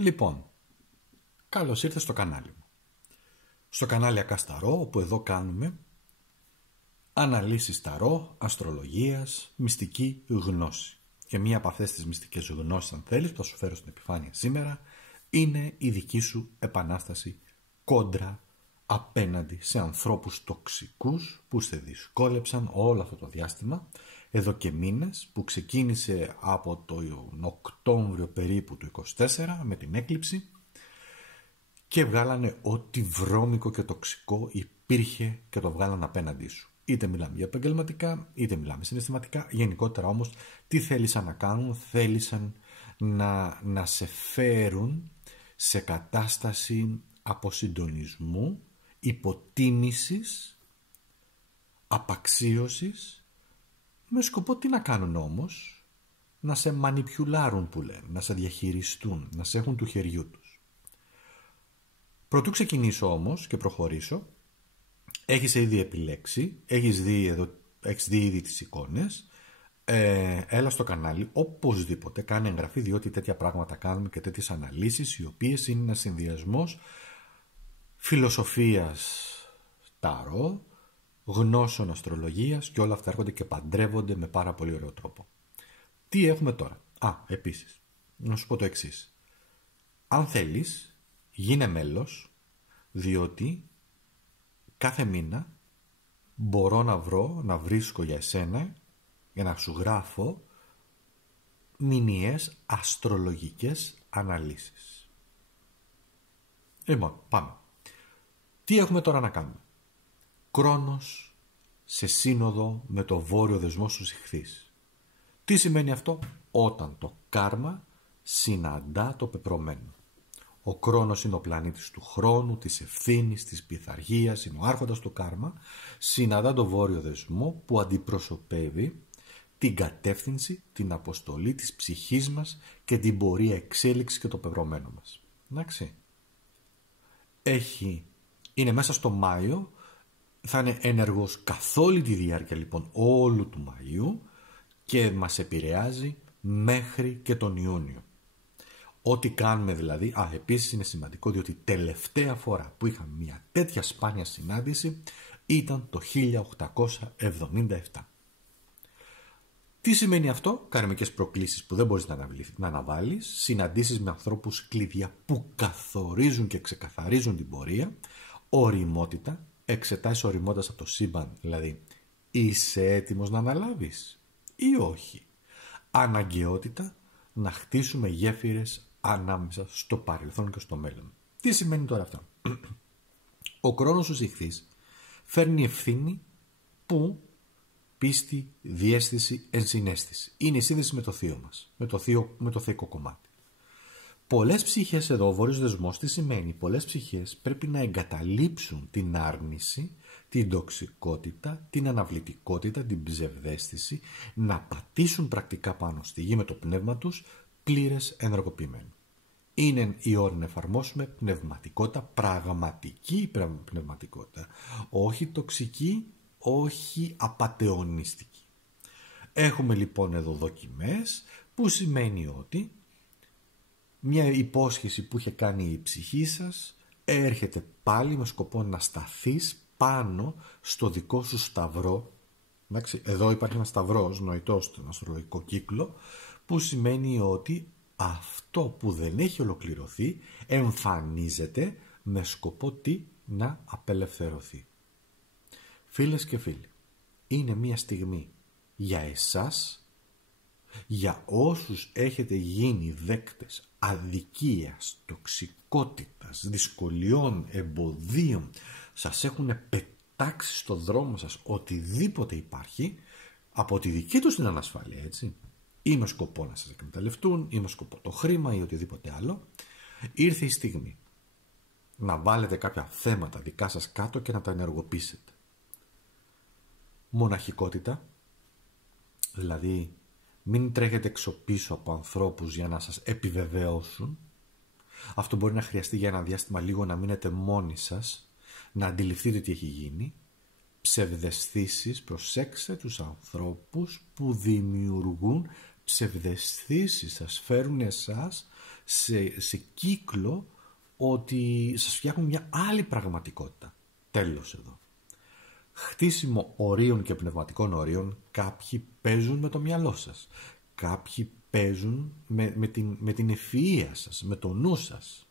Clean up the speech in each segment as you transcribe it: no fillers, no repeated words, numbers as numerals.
Λοιπόν, καλώς ήρθες στο κανάλι μου. Στο κανάλι Ακασταρό, όπου εδώ κάνουμε αναλύσεις ταρό, αστρολογίας, μυστική γνώση. Και μία από αυτές τις μυστικές γνώσεις, αν θέλεις, που θα σου φέρω στην επιφάνεια σήμερα, είναι η δική σου επανάσταση κόντρα απέναντι σε ανθρώπους τοξικούς που σε δυσκόλεψαν όλο αυτό το διάστημα, εδώ και μήνες, που ξεκίνησε από τον Οκτώβριο περίπου του 24 με την έκλειψη και βγάλανε ό,τι βρώμικο και τοξικό υπήρχε και το βγάλανε απέναντί σου. Είτε μιλάμε για επαγγελματικά, είτε μιλάμε συναισθηματικά. Γενικότερα όμως, τι θέλησαν να κάνουν? Θέλησαν να σε φέρουν σε κατάσταση αποσυντονισμού, υποτίμησης, απαξίωσης, με σκοπό τι να κάνουν όμως? Να σε μανιπιουλάρουν, που λένε, να σε διαχειριστούν, να σε έχουν του χεριού τους. Προτού ξεκινήσω όμως και προχωρήσω, έχεις ήδη επιλέξει, έχεις δει ήδη τις εικόνες, έλα στο κανάλι, οπωσδήποτε κάνε εγγραφή, διότι τέτοια πράγματα κάνουμε και τέτοιες αναλύσεις, οι οποίες είναι ένας συνδυασμός φιλοσοφίας ταρό, γνώσεων αστρολογίας, και όλα αυτά έρχονται και παντρεύονται με πάρα πολύ ωραίο τρόπο. Τι έχουμε τώρα? Επίσης, να σου πω το εξής. Αν θέλεις, γίνε μέλος, διότι κάθε μήνα μπορώ να βρίσκω για εσένα, για να σου γράφω μηνιαίες αστρολογικές αναλύσεις. Λοιπόν, πάμε. Τι έχουμε τώρα να κάνουμε? Κρόνος σε σύνοδο με το βόρειο δεσμό στους Ιχθύς. Τι σημαίνει αυτό? Όταν το κάρμα συναντά το πεπρωμένο. Ο Κρόνος είναι ο πλανήτης του χρόνου, της ευθύνης, της πειθαρχίας, είναι ο άρχοντας του κάρμα, συναντά το βόρειο δεσμό που αντιπροσωπεύει την κατεύθυνση, την αποστολή της ψυχής μας και την πορεία εξέλιξη και το πεπρωμένο μας. Εντάξει. Είναι μέσα στο Μάιο, θα είναι ενεργός καθ' όλη τη διάρκεια λοιπόν όλου του Μαΐου και μας επηρεάζει μέχρι και τον Ιούνιο. Ό,τι κάνουμε δηλαδή, επίσης είναι σημαντικό, διότι τελευταία φορά που είχαμε μια τέτοια σπάνια συνάντηση ήταν το 1877. Τι σημαίνει αυτό? Καρμικές προκλήσεις που δεν μπορείς να αναβάλεις, συναντήσεις με ανθρώπους κλειδιά που καθορίζουν και ξεκαθαρίζουν την πορεία, ωριμότητα, εξετάσεις ωριμότητας από το σύμπαν, δηλαδή είσαι έτοιμος να αναλάβεις ή όχι. Αναγκαιότητα να χτίσουμε γέφυρες ανάμεσα στο παρελθόν και στο μέλλον. Τι σημαίνει τώρα αυτό? Ο Κρόνος στους Ιχθύς φέρνει ευθύνη, που πίστη, διαίσθηση, ενσυναίσθηση. Είναι η σύνδεση με το θείο μας, με το θεϊκό κομμάτι. Πολλές ψυχές εδώ, ο βόρειος δεσμός, τι σημαίνει? Πολλές ψυχές πρέπει να εγκαταλείψουν την άρνηση, την τοξικότητα, την αναβλητικότητα, την ψευδαίσθηση, να πατήσουν πρακτικά πάνω στη γη με το πνεύμα τους, πλήρες ενεργοποιημένο. Είναι η ώρα να εφαρμόσουμε πνευματικότητα, πραγματική πνευματικότητα, όχι τοξική, όχι απατεωνιστική. Έχουμε λοιπόν εδώ δοκιμές, που σημαίνει ότι μια υπόσχεση που είχε κάνει η ψυχή σας έρχεται πάλι με σκοπό να σταθείς πάνω στο δικό σου σταυρό. Εδώ υπάρχει ένα σταυρός νοητός στον αστρολογικό κύκλο, που σημαίνει ότι αυτό που δεν έχει ολοκληρωθεί εμφανίζεται με σκοπό να απελευθερωθεί. Φίλες και φίλοι, είναι μια στιγμή για εσάς, για όσους έχετε γίνει δέκτες αδικίας, τοξικότητας, δυσκολιών, εμποδίων, σας έχουν πετάξει στο δρόμο σας οτιδήποτε υπάρχει από τη δική τους την ανασφάλεια, έτσι, ή με σκοπό να σας εκμεταλλευτούν, ή με σκοπό το χρήμα ή οτιδήποτε άλλο. Ήρθε η στιγμή να βάλετε κάποια θέματα δικά σας κάτω και να τα ενεργοποιήσετε. Μοναχικότητα, δηλαδή μην τρέχετε εξωπίσω από ανθρώπους για να σας επιβεβαιώσουν. Αυτό μπορεί να χρειαστεί για ένα διάστημα λίγο να μείνετε μόνοι σας, να αντιληφθείτε τι έχει γίνει. Ψευδαισθήσεις, προσέξτε τους ανθρώπους που δημιουργούν ψευδαισθήσεις, σας φέρουν εσάς σε κύκλο ότι σας φτιάχνουν μια άλλη πραγματικότητα. Τέλος εδώ. Χτίσιμο ορίων και πνευματικών ορίων, κάποιοι παίζουν με το μυαλό σας. Κάποιοι παίζουν με την ευφυΐα σας, με το νου σας.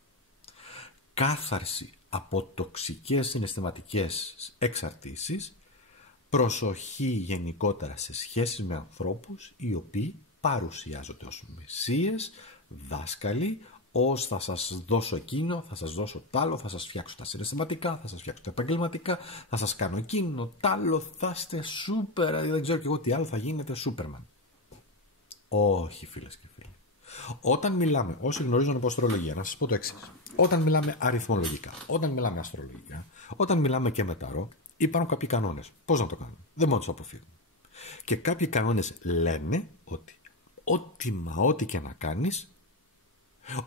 Κάθαρση από τοξικές συναισθηματικές εξαρτήσεις, προσοχή γενικότερα σε σχέσεις με ανθρώπους οι οποίοι παρουσιάζονται ως μεσσίες, δάσκαλοι, ως θα σας δώσω εκείνο, θα σας δώσω τ' άλλο, θα σας φτιάξω τα συναισθηματικά, θα σας φτιάξω τα επαγγελματικά, θα σας κάνω εκείνο, τ' άλλο, θα είστε σούπερ, δεν ξέρω και εγώ τι άλλο, θα γίνετε σούπερμαν. Όχι, φίλες και φίλοι. Όταν μιλάμε, όσοι γνωρίζουν από αστρολογία, να σας πω το εξής. Όταν μιλάμε αριθμολογικά, όταν μιλάμε αστρολογικά, όταν μιλάμε και με ταρό, υπάρχουν κάποιοι κανόνες. Πώς να το κάνουμε? Δεν μπορούμε να τους αποφύγουμε. Και κάποιοι κανόνες λένε ότι ό,τι και να κάνεις,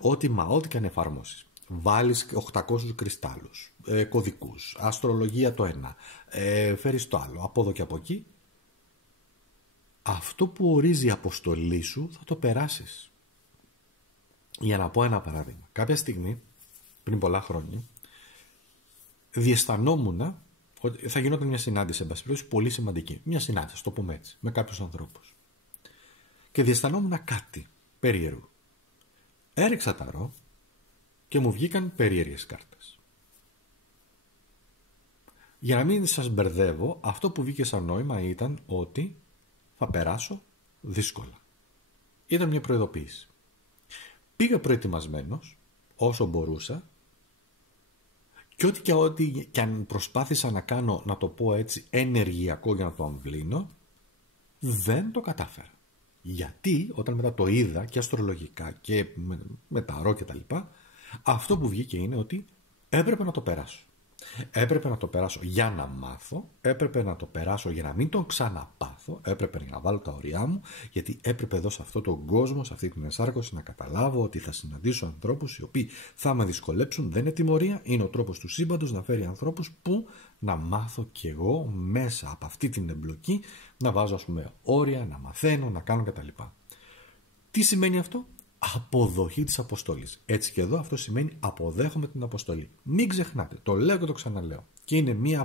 ό,τι και αν εφαρμόσεις, βάλεις 800 κρυστάλλους, κωδικούς, αστρολογία το ένα, φέρεις το άλλο, από εδώ και από εκεί, αυτό που ορίζει η αποστολή σου θα το περάσεις. Για να πω ένα παράδειγμα. Κάποια στιγμή, πριν πολλά χρόνια, διαισθανόμουν ότι θα γινόταν μια συνάντηση, πολύ σημαντική. Μια συνάντηση, ας το πούμε έτσι, με κάποιους ανθρώπους. Και διαισθανόμουν κάτι περίεργο. Έριξα ταρό και μου βγήκαν περίεργες κάρτες. Για να μην σας μπερδεύω, αυτό που βγήκε σαν νόημα ήταν ότι θα περάσω δύσκολα. Ήταν μια προειδοποίηση. Πήγα προετοιμασμένος όσο μπορούσα και ό,τι και αν προσπάθησα να κάνω, να το πω έτσι, ενεργειακό για να το αμβλύνω, δεν το κατάφερα. Γιατί όταν μετά το είδα και αστρολογικά και με ταρό και τα λοιπά, αυτό που βγήκε είναι ότι έπρεπε να το περάσω. Έπρεπε να το περάσω για να μάθω, έπρεπε να το περάσω για να μην τον ξαναπάθω, έπρεπε να βάλω τα ωριά μου, γιατί έπρεπε εδώ σε αυτόν τον κόσμο, σε αυτή την εσάρκωση, να καταλάβω ότι θα συναντήσω ανθρώπους οι οποίοι θα με δυσκολέψουν. Δεν είναι τιμωρία, είναι ο τρόπος του σύμπαντος να φέρει ανθρώπους που να μάθω κι εγώ μέσα από αυτή την εμπλοκή, να βάζω ας πούμε όρια, να μαθαίνω, να κάνω κτλ. Τι σημαίνει αυτό? Αποδοχή της αποστολής. Έτσι και εδώ αυτό σημαίνει αποδέχομαι την αποστολή. Μην ξεχνάτε, το λέω και το ξαναλέω. Και είναι μία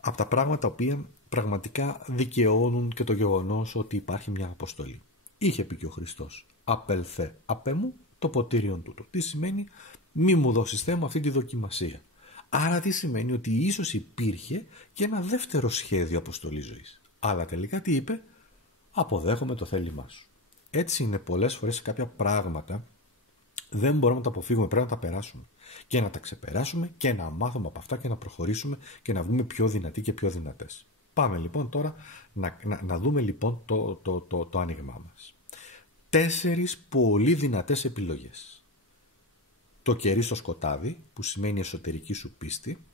από τα πράγματα τα οποία πραγματικά δικαιώνουν και το γεγονός ότι υπάρχει μια αποστολή. Είχε πει και ο Χριστός, απελθέ απέ μου το ποτήριον τούτο. Τι σημαίνει? Μη μου δώσεις θέμα αυτή τη δοκιμασία. Άρα τι σημαίνει? Ότι ίσως υπήρχε και ένα δεύτερο σχέδιο αποστολής ζωής. Αλλά τελικά τι είπε? Αποδέχομαι το θέλημά σου. Έτσι είναι πολλές φορές σε κάποια πράγματα, δεν μπορούμε να τα αποφύγουμε, πρέπει να τα περάσουμε και να τα ξεπεράσουμε και να μάθουμε από αυτά και να προχωρήσουμε και να βγούμε πιο δυνατοί και πιο δυνατές. Πάμε λοιπόν τώρα να δούμε λοιπόν το άνοιγμά μας. 4 πολύ δυνατές επιλογές. Το κερί στο σκοτάδι, που σημαίνει εσωτερική σου πίστη,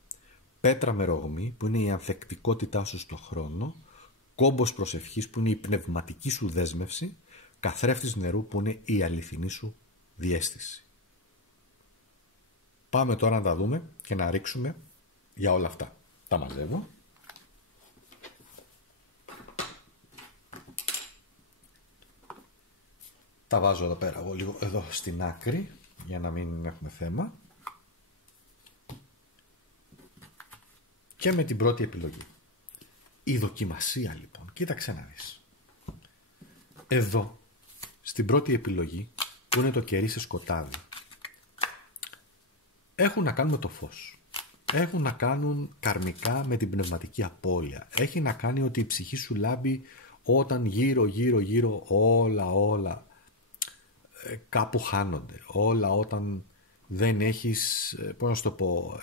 πέτρα με ρογμή, που είναι η ανθεκτικότητά σου στο χρόνο, κόμπος προσευχής, που είναι η πνευματική σου δέσμευση, καθρέφτης νερού, που είναι η αληθινή σου διαίσθηση. Πάμε τώρα να τα δούμε και να ρίξουμε για όλα αυτά. Τα μαζεύω. Τα βάζω εδώ πέρα, εγώ λίγο εδώ στην άκρη, για να μην έχουμε θέμα. Και με την πρώτη επιλογή. Η δοκιμασία λοιπόν. Κοίταξε να δεις. Εδώ, στην πρώτη επιλογή, που είναι το κερί σε σκοτάδι, έχουν να κάνουν με το φως. Έχουν να κάνουν καρμικά με την πνευματική απώλεια. Έχει να κάνει ότι η ψυχή σου λάμπει όταν γύρω όλα κάπου χάνονται. Όλα όταν δεν έχεις, πώς να σου το πω,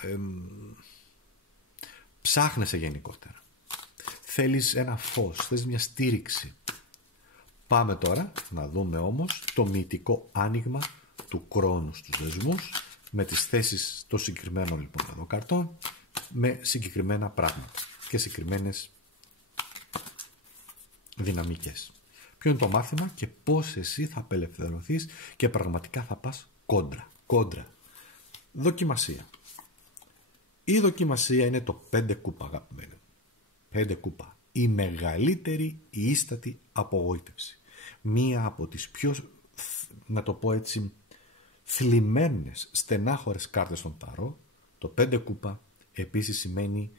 ψάχνεσαι γενικότερα. Θέλεις ένα φως, θέλεις μια στήριξη. Πάμε τώρα να δούμε όμως το μυητικό άνοιγμα του χρόνου στους δεσμούς, με τις θέσεις των συγκεκριμένων λοιπόν εδώ καρτών, με συγκεκριμένα πράγματα και συγκεκριμένες δυναμικές. Ποιο είναι το μάθημα και πώς εσύ θα απελευθερωθείς και πραγματικά θα πας κόντρα. Δοκιμασία. Η δοκιμασία είναι το 5 κούπα, αγαπημένο. 5 κούπα. Η μεγαλύτερη ίστατη απογοήτευση. Μία από τις πιο, να το πω έτσι, θλιμμένες, στενάχωρες κάρτες στον ταρό. Το 5 κούπα επίσης σημαίνει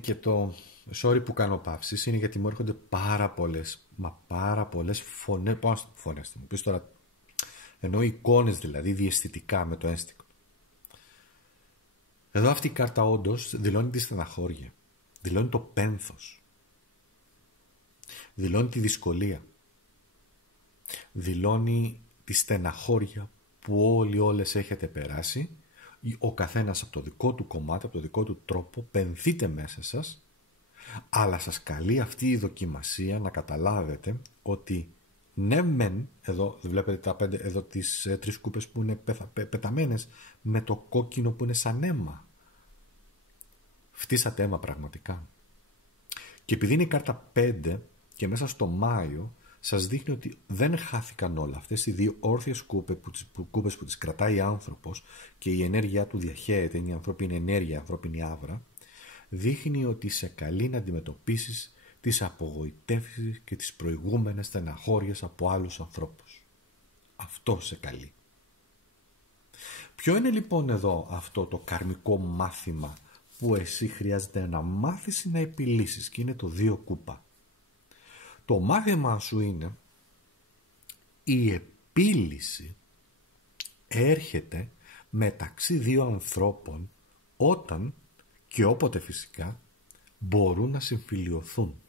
και το sorry που κάνω παύσεις, είναι γιατί μου έρχονται πάρα πολλές φωνές. Πώς φωνές, μου πεις τώρα, εννοώ εικόνες δηλαδή, διαισθητικά με το ένστικτο. Εδώ αυτή η κάρτα όντως δηλώνει τη στεναχώρια, δηλώνει το πένθος, δηλώνει τη δυσκολία, δηλώνει τη στεναχώρια που όλες έχετε περάσει. Ο καθένας από το δικό του κομμάτι, από το δικό του τρόπο, πενθείτε μέσα σας, αλλά σας καλεί αυτή η δοκιμασία να καταλάβετε ότι ναι μεν, εδώ βλέπετε εδώ τις 3 κούπες που είναι πεταμένες με το κόκκινο που είναι σαν αίμα. Φτύσατε αίμα πραγματικά. Και επειδή είναι η κάρτα 5 και μέσα στο Μάιο σας δείχνει ότι δεν χάθηκαν όλα. Αυτές οι 2 όρθιες κούπες που τις κρατάει άνθρωπος και η ενέργειά του διαχέεται, είναι η ανθρώπινη ενέργεια, η ανθρώπινη άβρα, δείχνει ότι σε καλεί να αντιμετωπίσεις τις απογοητεύσεις και τις προηγούμενες στεναχώριες από άλλους ανθρώπους. Αυτό σε καλεί. Ποιο είναι λοιπόν εδώ αυτό το καρμικό μάθημα που εσύ χρειάζεται να μάθεις ή να επιλύσεις, και είναι το 2 κούπα. Το μάθημα σου είναι η επίλυση έρχεται μεταξύ 2 ανθρώπων όταν και όποτε φυσικά μπορούν να συμφιλιωθούν.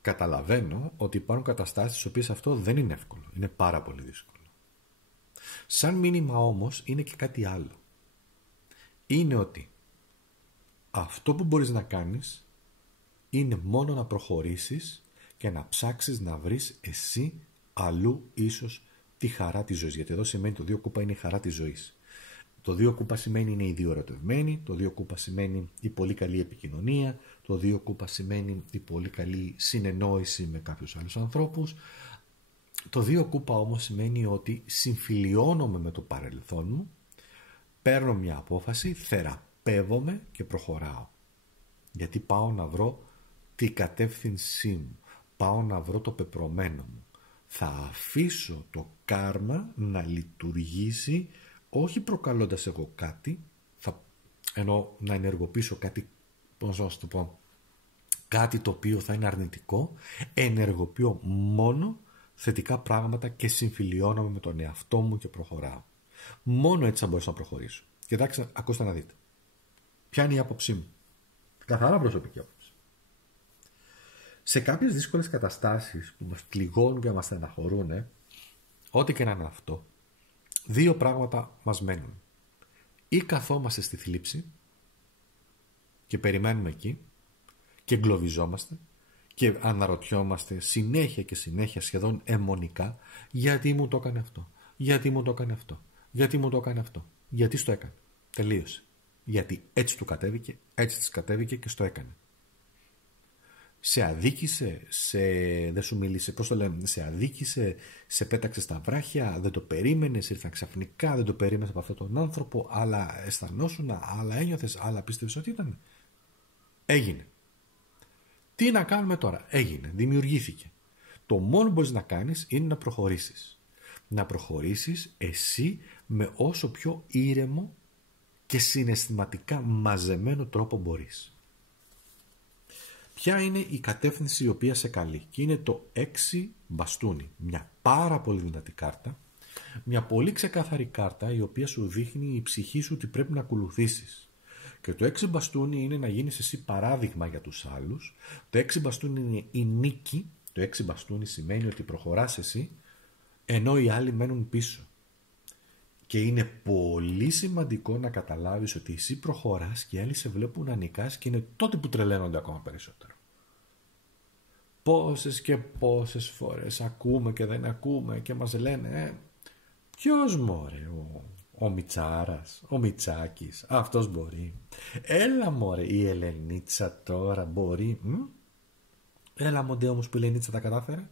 Καταλαβαίνω ότι υπάρχουν καταστάσεις στις οποίες αυτό δεν είναι εύκολο. Είναι πάρα πολύ δύσκολο. Σαν μήνυμα όμως είναι και κάτι άλλο. Είναι ότι αυτό που μπορείς να κάνεις είναι μόνο να προχωρήσεις και να ψάξεις να βρεις εσύ αλλού ίσως τη χαρά της ζωής. Γιατί εδώ σημαίνει το 2 κούπα είναι η χαρά της ζωής. Το 2 κούπα σημαίνει είναι οι 2 ερωτευμένοι, το 2 κούπα σημαίνει η πολύ καλή επικοινωνία, το 2 κούπα σημαίνει η πολύ καλή συνεννόηση με κάποιους άλλους ανθρώπους. Το 2 κούπα όμως σημαίνει ότι συμφιλιώνομαι με το παρελθόν μου, παίρνω μια απόφαση, θεραπεύομαι και προχωράω. Γιατί πάω να βρω την κατεύθυνσή μου, πάω να βρω το πεπρωμένο μου. Θα αφήσω το κάρμα να λειτουργήσει, όχι προκαλώντας εγώ κάτι, ενώ να ενεργοποιήσω κάτι, πώς να το πω, κάτι το οποίο θα είναι αρνητικό, ενεργοποιώ μόνο θετικά πράγματα και συμφιλιώνομαι με τον εαυτό μου και προχωράω. Μόνο έτσι θα μπορέσω να προχωρήσω. Κοιτάξτε, ακούστε να δείτε. Ποια είναι η άποψή μου. Καθαρά προσωπική άποψη. Σε κάποιες δύσκολες καταστάσεις που μας πληγώνουν και μας στεναχωρούν, ό,τι και να είναι αυτό, 2 πράγματα μας μένουν. Ή καθόμαστε στη θλίψη και περιμένουμε εκεί και εγκλωβιζόμαστε και αναρωτιόμαστε συνέχεια και συνέχεια, σχεδόν αιμονικά, γιατί μου το έκανε αυτό, γιατί μου το έκανε αυτό, γιατί μου το έκανε αυτό, γιατί στο έκανε. Τελείωσε. Γιατί έτσι του κατέβηκε, έτσι της κατέβηκε και στο έκανε. Σε αδίκησε, δεν σου μίλησε, πώς το λέμε, σε αδίκησε, σε πέταξε στα βράχια, δεν το περίμενες, ήρθαν ξαφνικά, δεν το περίμενες από αυτόν τον άνθρωπο, άλλα αισθανόσουν, άλλα ένιωθες, άλλα πίστευες ότι ήταν. Έγινε. Τι να κάνουμε τώρα? Έγινε, δημιουργήθηκε. Το μόνο που μπορείς να κάνεις είναι να προχωρήσεις. Να προχωρήσεις εσύ με όσο πιο ήρεμο και συναισθηματικά μαζεμένο τρόπο μπορείς. Ποια είναι η κατεύθυνση η οποία σε καλεί? Και είναι το 6 μπαστούνι. Μια πάρα πολύ δυνατή κάρτα. Μια πολύ ξεκάθαρη κάρτα η οποία σου δείχνει η ψυχή σου ότι πρέπει να ακολουθήσεις. Και το 6 μπαστούνι είναι να γίνεις εσύ παράδειγμα για τους άλλους. Το 6 μπαστούνι είναι η νίκη. Το 6 μπαστούνι σημαίνει ότι προχωράς εσύ ενώ οι άλλοι μένουν πίσω. Και είναι πολύ σημαντικό να καταλάβεις ότι εσύ προχωράς και οι άλλοι σε βλέπουν να νικάς και είναι τότε που τρελαίνονται ακόμα περισσότερο. Πόσες και πόσες φορές ακούμε και δεν ακούμε και μας λένε ποιος μωρέ, ο Μιτσάρας, ο Μιτσάκης, αυτός μπορεί. Έλα μωρέ, η Ελενίτσα τώρα μπορεί. Έλα μοντέ όμως που η Ελενίτσα τα κατάφερε.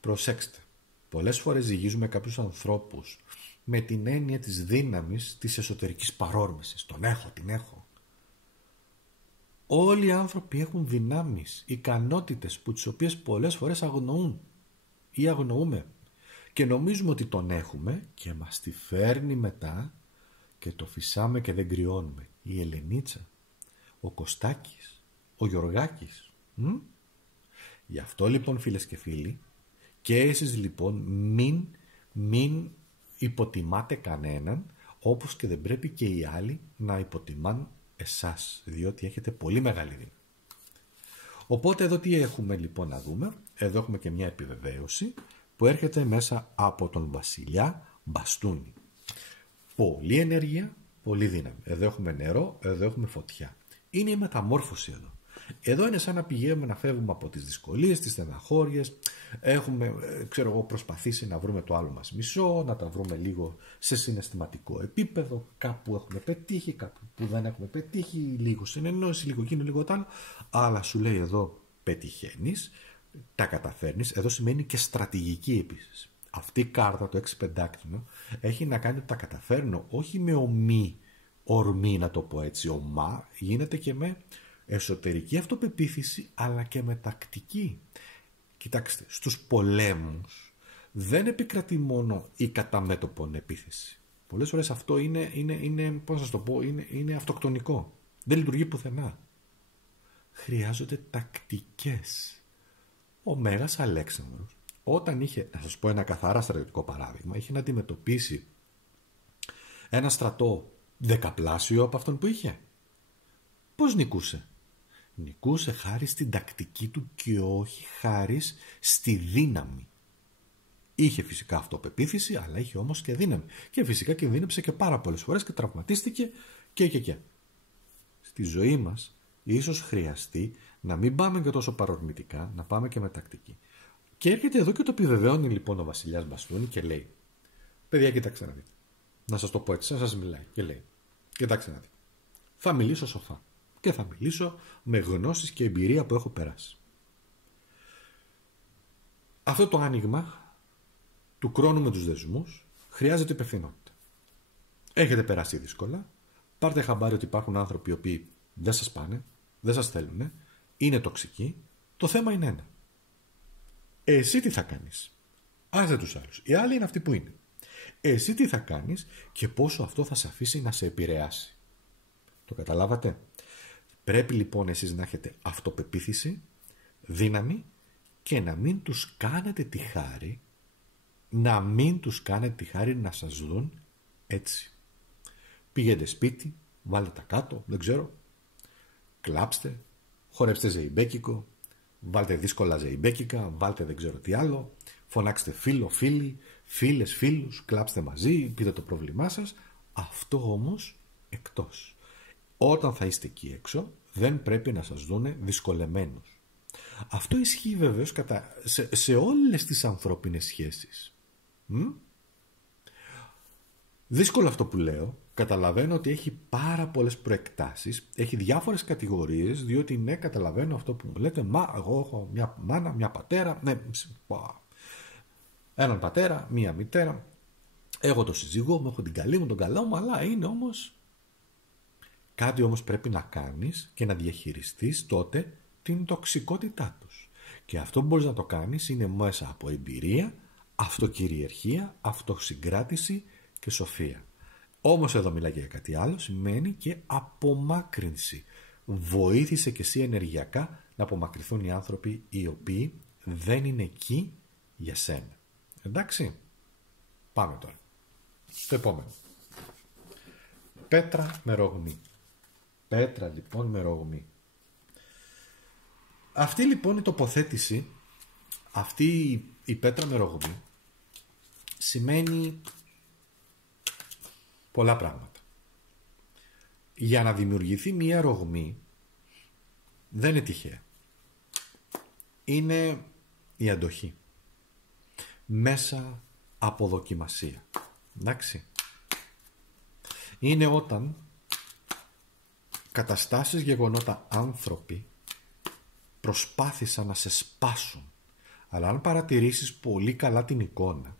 Προσέξτε, πολλές φορές ζυγίζουμε κάποιους ανθρώπους με την έννοια της δύναμης της εσωτερικής παρόρμησης. Τον έχω, την έχω. Όλοι οι άνθρωποι έχουν δυνάμεις, ικανότητες που τις οποίες πολλές φορές αγνοούν ή αγνοούμε και νομίζουμε ότι τον έχουμε και μας τη φέρνει μετά και το φυσάμε και δεν κρυώνουμε. Η Ελενίτσα, ο Κωστάκης, ο Γιωργάκης. Γι' αυτό λοιπόν φίλες και φίλοι, και εσείς λοιπόν μην υποτιμάτε κανέναν, όπως και δεν πρέπει και οι άλλοι να υποτιμάν εσάς, διότι έχετε πολύ μεγάλη δύναμη. Οπότε εδώ τι έχουμε λοιπόν να δούμε? Εδώ έχουμε και μια επιβεβαίωση που έρχεται μέσα από τον βασιλιά Μπαστούνι. Πολλή ενέργεια, πολύ δύναμη. Εδώ έχουμε νερό, εδώ έχουμε φωτιά. Είναι η μεταμόρφωση εδώ. Εδώ είναι σαν να πηγαίνουμε να φεύγουμε από τις δυσκολίες, τις στεναχώριες. Έχουμε, προσπαθήσει να βρούμε το άλλο μας μισό, να τα βρούμε λίγο σε συναισθηματικό επίπεδο. Κάπου έχουμε πετύχει, κάπου που δεν έχουμε πετύχει, λίγο συνεννόηση, λίγο εκείνο, λίγο τ' άλλο. Αλλά σου λέει εδώ πετυχαίνεις, τα καταφέρνεις. Εδώ σημαίνει και στρατηγική επίσης. Αυτή η κάρτα, το 6-5 έχει να κάνει ότι τα καταφέρνω όχι με ορμή, να το πω έτσι, ομά, γίνεται και με εσωτερική αυτοπεποίθηση, αλλά και με τακτική. Κοιτάξτε, στους πολέμους δεν επικρατεί μόνο η κατά μέτωπον επίθεση. Πολλές φορές αυτό είναι πώς να σας το πω, είναι αυτοκτονικό. Δεν λειτουργεί πουθενά. Χρειάζονται τακτικές. Ο Μέγας Αλέξανδρος, όταν είχε, να σας πω ένα καθαρά στρατιωτικό παράδειγμα, είχε να αντιμετωπίσει ένα στρατό δεκαπλάσιο από αυτόν που είχε. Πώς νικούσε? Νικούσε χάρη στην τακτική του και όχι χάρη στη δύναμη. Είχε φυσικά αυτοπεποίθηση, αλλά είχε όμως και δύναμη. Και φυσικά κινδύνεψε και πάρα πολλές φορές και τραυματίστηκε και. Στη ζωή μας ίσως χρειαστεί να μην πάμε και τόσο παρορμητικά, να πάμε και με τακτική. Και έρχεται εδώ και το επιβεβαιώνει λοιπόν ο βασιλιάς Μπαστούνι και λέει: παιδιά, κοιτάξτε να δείτε. Να σας το πω έτσι, σαν σας μιλάει. Και λέει: κοιτάξτε να δείτε. Θα μιλήσω σοφά. Και θα μιλήσω με γνώσεις και εμπειρία που έχω περάσει. Αυτό το άνοιγμα του χρόνου με τους δεσμούς χρειάζεται υπευθυνότητα. Έχετε περάσει δύσκολα. Πάρτε χαμπάρι ότι υπάρχουν άνθρωποι οι οποίοι δεν σας πάνε, δεν σας θέλουν, είναι τοξικοί. Το θέμα είναι ένα. Εσύ τι θα κάνεις? Άσε τους άλλους. Οι άλλοι είναι αυτοί που είναι. Εσύ τι θα κάνεις και πόσο αυτό θα σε αφήσει να σε επηρεάσει? Το καταλάβατε? Πρέπει λοιπόν εσείς να έχετε αυτοπεποίθηση, δύναμη και να μην τους κάνετε τη χάρη να σας δουν έτσι. Πηγαίνετε σπίτι, βάλτε τα κάτω, δεν ξέρω, κλάψτε, χορέψτε ζεϊμπέκικο, βάλτε δύσκολα ζεϊμπέκικα, βάλτε δεν ξέρω τι άλλο, φωνάξτε φίλοι, φίλες, φίλους, κλάψτε μαζί, πείτε το πρόβλημά σας. Αυτό όμως εκτός. Όταν θα είστε εκεί έξω, δεν πρέπει να σας δούνε δυσκολεμένους. Αυτό ισχύει βεβαίως σε όλες τις ανθρώπινες σχέσεις. Δύσκολο αυτό που λέω. Καταλαβαίνω ότι έχει πάρα πολλές προεκτάσεις, έχει διάφορες κατηγορίες, διότι ναι, καταλαβαίνω αυτό που μου λέτε, μα εγώ έχω μια μάνα, μια πατέρα, ναι, έναν πατέρα, μια μητέρα, έχω το σύζυγό μου, έχω την καλή μου, τον καλό μου, αλλά είναι όμως... Κάτι όμως πρέπει να κάνεις και να διαχειριστείς τότε την τοξικότητά τους. Και αυτό που μπορείς να το κάνεις είναι μέσα από εμπειρία, αυτοκυριαρχία, αυτοσυγκράτηση και σοφία. Όμως εδώ μιλάει για κάτι άλλο, σημαίνει και απομάκρυνση. Βοήθησε και εσύ ενεργειακά να απομακρυνθούν οι άνθρωποι οι οποίοι δεν είναι εκεί για σένα. Εντάξει, πάμε τώρα. Το επόμενο. Πέτρα με ρογμή. Πέτρα λοιπόν με ρογμή. Αυτή λοιπόν η τοποθέτηση, αυτή η πέτρα με ρογμή σημαίνει πολλά πράγματα. Για να δημιουργηθεί μία ρογμή δεν είναι τυχαία. Είναι η αντοχή. Μέσα από δοκιμασία. Εντάξει. Είναι όταν καταστάσεις, γεγονότα, άνθρωποι προσπάθησαν να σε σπάσουν. Αλλά αν παρατηρήσεις πολύ καλά την εικόνα,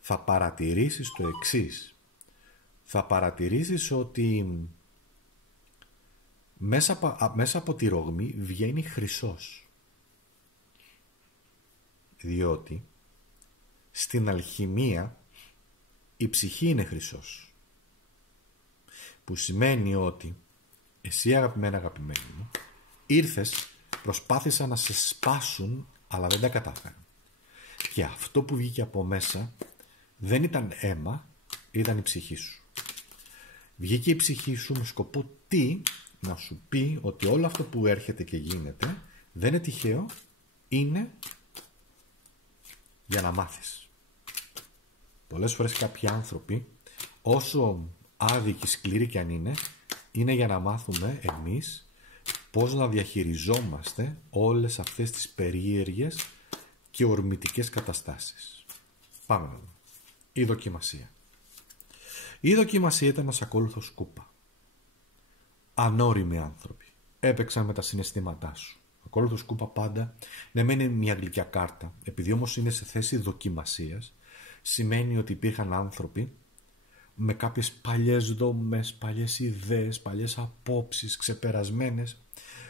θα παρατηρήσεις το εξής. Θα παρατηρήσεις ότι μέσα από τη ρογμή βγαίνει χρυσός. Διότι στην αλχημία η ψυχή είναι χρυσός. Που σημαίνει ότι εσύ, αγαπημένη μου, ήρθες, προσπάθησαν να σε σπάσουν, αλλά δεν τα κατάφεραν. Και αυτό που βγήκε από μέσα δεν ήταν αίμα, ήταν η ψυχή σου. Βγήκε η ψυχή σου με σκοπό τι? Να σου πει ότι όλο αυτό που έρχεται και γίνεται δεν είναι τυχαίο, είναι για να μάθεις. Πολλές φορές κάποιοι άνθρωποι, όσο άδικοι, σκληροί κι αν είναι για να μάθουμε εμείς πώς να διαχειριζόμαστε όλες αυτές τις περίεργες και ορμητικές καταστάσεις. Πάμε να δούμε. Η δοκιμασία. Η δοκιμασία ήταν ένας ακόλουθος σκούπα. Ανώριμοι άνθρωποι. Έπαιξαν με τα συναισθήματά σου. Ο ακόλουθος σκούπα πάντα ναι μένει μια γλυκιά κάρτα. Επειδή όμως είναι σε θέση δοκιμασίας, σημαίνει ότι υπήρχαν άνθρωποι με κάποιες παλιές δομές, παλιές ιδέες, παλιές απόψεις ξεπερασμένες,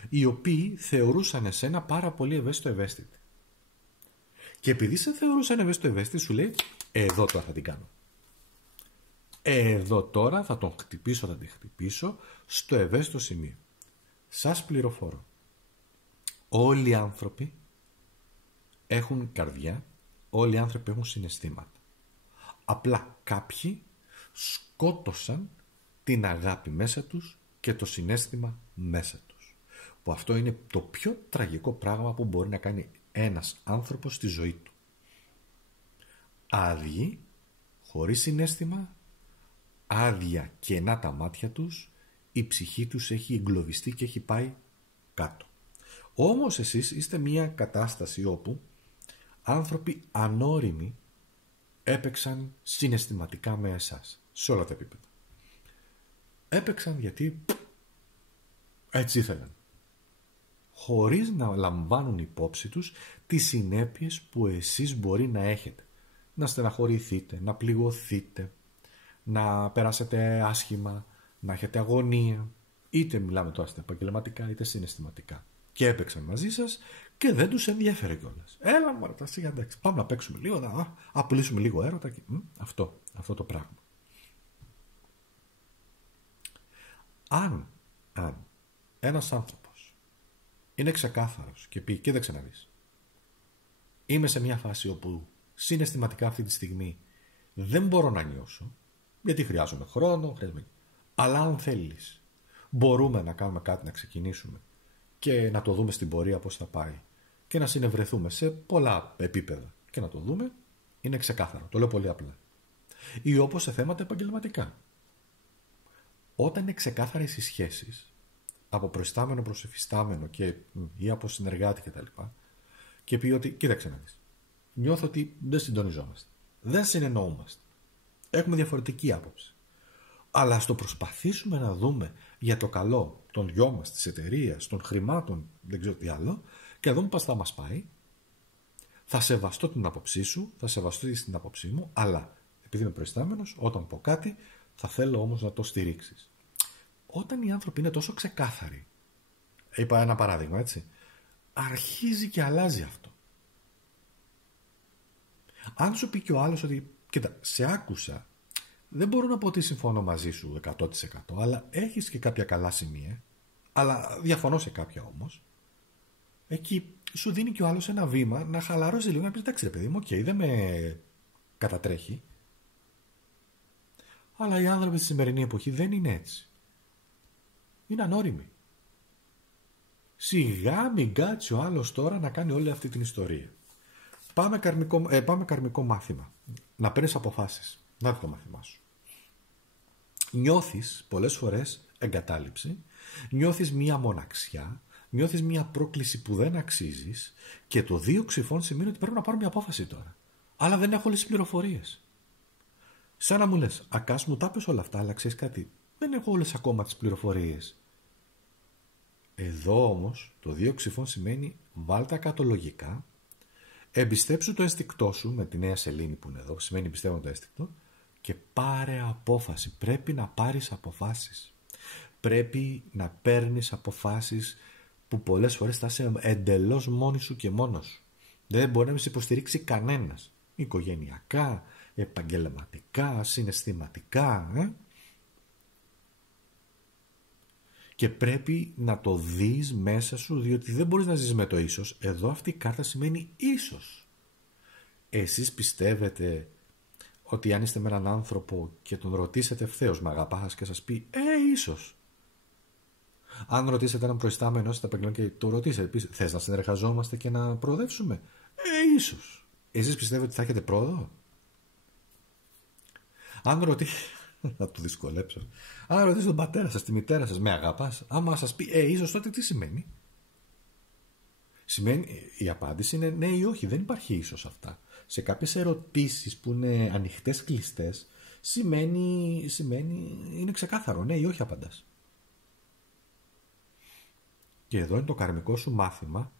οι οποίοι θεωρούσαν εσένα πάρα πολύ ευαίσθητο. Και επειδή σε θεωρούσαν ευαίσθητο, σου λέει εδώ τώρα θα την κάνω. Εδώ τώρα θα τον χτυπήσω, θα τη χτυπήσω στο ευαίσθητο σημείο. Σας πληροφορώ. Όλοι οι άνθρωποι έχουν καρδιά, όλοι οι άνθρωποι έχουν συναισθήματα. Απλά κάποιοι σκότωσαν την αγάπη μέσα τους και το συναίσθημα μέσα τους. Που αυτό είναι το πιο τραγικό πράγμα που μπορεί να κάνει ένας άνθρωπος στη ζωή του. Άδειοι, χωρίς συναίσθημα, άδεια κενά τα μάτια τους, η ψυχή τους έχει εγκλωβιστεί και έχει πάει κάτω. Όμως εσείς είστε μια κατάσταση όπου άνθρωποι ανώριμοι έπαιξαν συναισθηματικά με εσάς, σε όλα τα επίπεδα. Έπαιξαν γιατί έτσι ήθελαν. Χωρίς να λαμβάνουν υπόψη τους τις συνέπειες που εσείς μπορεί να έχετε. Να στεναχωρηθείτε, να πληγωθείτε, να περάσετε άσχημα, να έχετε αγωνία. Είτε μιλάμε τώρα επαγγελματικά είτε συναισθηματικά. Και έπαιξαν μαζί σας και δεν τους ενδιαφέρε κιόλας. Έλα μωρέ τα σιγά, εντάξει, πάμε να παίξουμε λίγο, να απολύσουμε λίγο έρωτα και... Αυτό το πράγμα. Αν ένας άνθρωπος είναι ξεκάθαρος και πει, κοίταξε να δεις, είμαι σε μια φάση όπου συναισθηματικά αυτή τη στιγμή δεν μπορώ να νιώσω, γιατί χρειάζομαι χρόνο, αλλά αν θέλεις μπορούμε να κάνουμε κάτι, να ξεκινήσουμε και να το δούμε στην πορεία πώς θα πάει και να συνευρεθούμε σε πολλά επίπεδα και να το δούμε, είναι ξεκάθαρο, το λέω πολύ απλά. Ή όπως σε θέματα επαγγελματικά. Όταν είναι ξεκάθαρες οι σχέσεις από προϊστάμενο προς εφιστάμενο ή από συνεργάτη κτλ. Και πει ότι, κοίταξε να δεις, νιώθω ότι δεν συντονιζόμαστε, δεν συνεννοούμαστε, έχουμε διαφορετική άποψη. Αλλά ας το προσπαθήσουμε να δούμε για το καλό των δυο μας, της εταιρείας, των χρημάτων, δεν ξέρω τι άλλο, και να δούμε πώς θα μας πάει. Θα σεβαστώ την άποψή σου, θα σεβαστώ την άποψή μου, αλλά επειδή είμαι προϊστάμενος, όταν πω κάτι, θα θέλω όμως να το στηρίξεις. Όταν οι άνθρωποι είναι τόσο ξεκάθαροι, είπα ένα παράδειγμα, έτσι, αρχίζει και αλλάζει αυτό. Αν σου πει και ο άλλος ότι, κοίτα, σε άκουσα, δεν μπορώ να πω ότι συμφωνώ μαζί σου 100%, αλλά έχεις και κάποια καλά σημεία, αλλά διαφωνώ σε κάποια όμως, εκεί σου δίνει και ο άλλος ένα βήμα να χαλαρώσει λίγο, να πεις, εντάξει ρε παιδί μου, δεν με κατατρέχει. Αλλά οι άνθρωποι στη σημερινή εποχή δεν είναι έτσι. Είναι ανώριμοι. Σιγά μην κάτσει ο άλλος τώρα να κάνει όλη αυτή την ιστορία. Πάμε καρμικό μάθημα. Να παίρνεις αποφάσεις. Να δει το μάθημά σου. Νιώθεις πολλές φορές εγκατάλειψη, νιώθεις μία μοναξιά, νιώθεις μία πρόκληση που δεν αξίζεις και το 2 ξυφών σημαίνει ότι πρέπει να πάρω μια απόφαση τώρα. Αλλά δεν έχω όλες τις πληροφορίες. Σαν να μου λες, Ακάς μου τα πες όλα αυτά, αλλά ξέρεις κάτι, δεν έχω όλες ακόμα τις πληροφορίες. Εδώ όμως το 2 ξυφών σημαίνει βάλ τα κάτω λογικά, εμπιστέψου το ένστικτό σου με τη νέα σελήνη που είναι εδώ, σημαίνει εμπιστεύω το ένστικτο, και πάρε απόφαση. Πρέπει να πάρεις αποφάσεις. πρέπει να παίρνεις αποφάσεις που πολλές φορές θα είσαι εντελώς μόνη σου και μόνος σου. Δεν μπορεί να σε υποστηρίξει κανένας. Οικογενειακά, επαγγελματικά, συναισθηματικά. Και πρέπει να το δεις μέσα σου, διότι δεν μπορείς να ζεις με το ίσως. Εδώ αυτή η κάρτα σημαίνει ίσως. Εσείς πιστεύετε ότι αν είστε με έναν άνθρωπο και τον ρωτήσετε ευθέως, με αγαπάς, και σας πει ίσως. Αν ρωτήσετε έναν προϊστάμενο στα επαγγελματικά και το ρωτήσετε, θες να συνεργαζόμαστε και να προοδεύσουμε, ίσως. Εσείς πιστεύετε ότι θα έχετε πρόοδο? Αν ρωτήσετε, να το δυσκολέψω, αν ρωτήσετε τον πατέρα σας, τη μητέρα σας, με αγαπάς, άμα σας πει ίσως, τότε τι σημαίνει? Η απάντηση είναι ναι ή όχι, δεν υπάρχει ίσως αυτά. Σε κάποιες ερωτήσεις που είναι ανοιχτές κλειστές, σημαίνει είναι ξεκάθαρο, ναι ή όχι απαντάς. Και εδώ είναι το καρμικό σου μάθημα,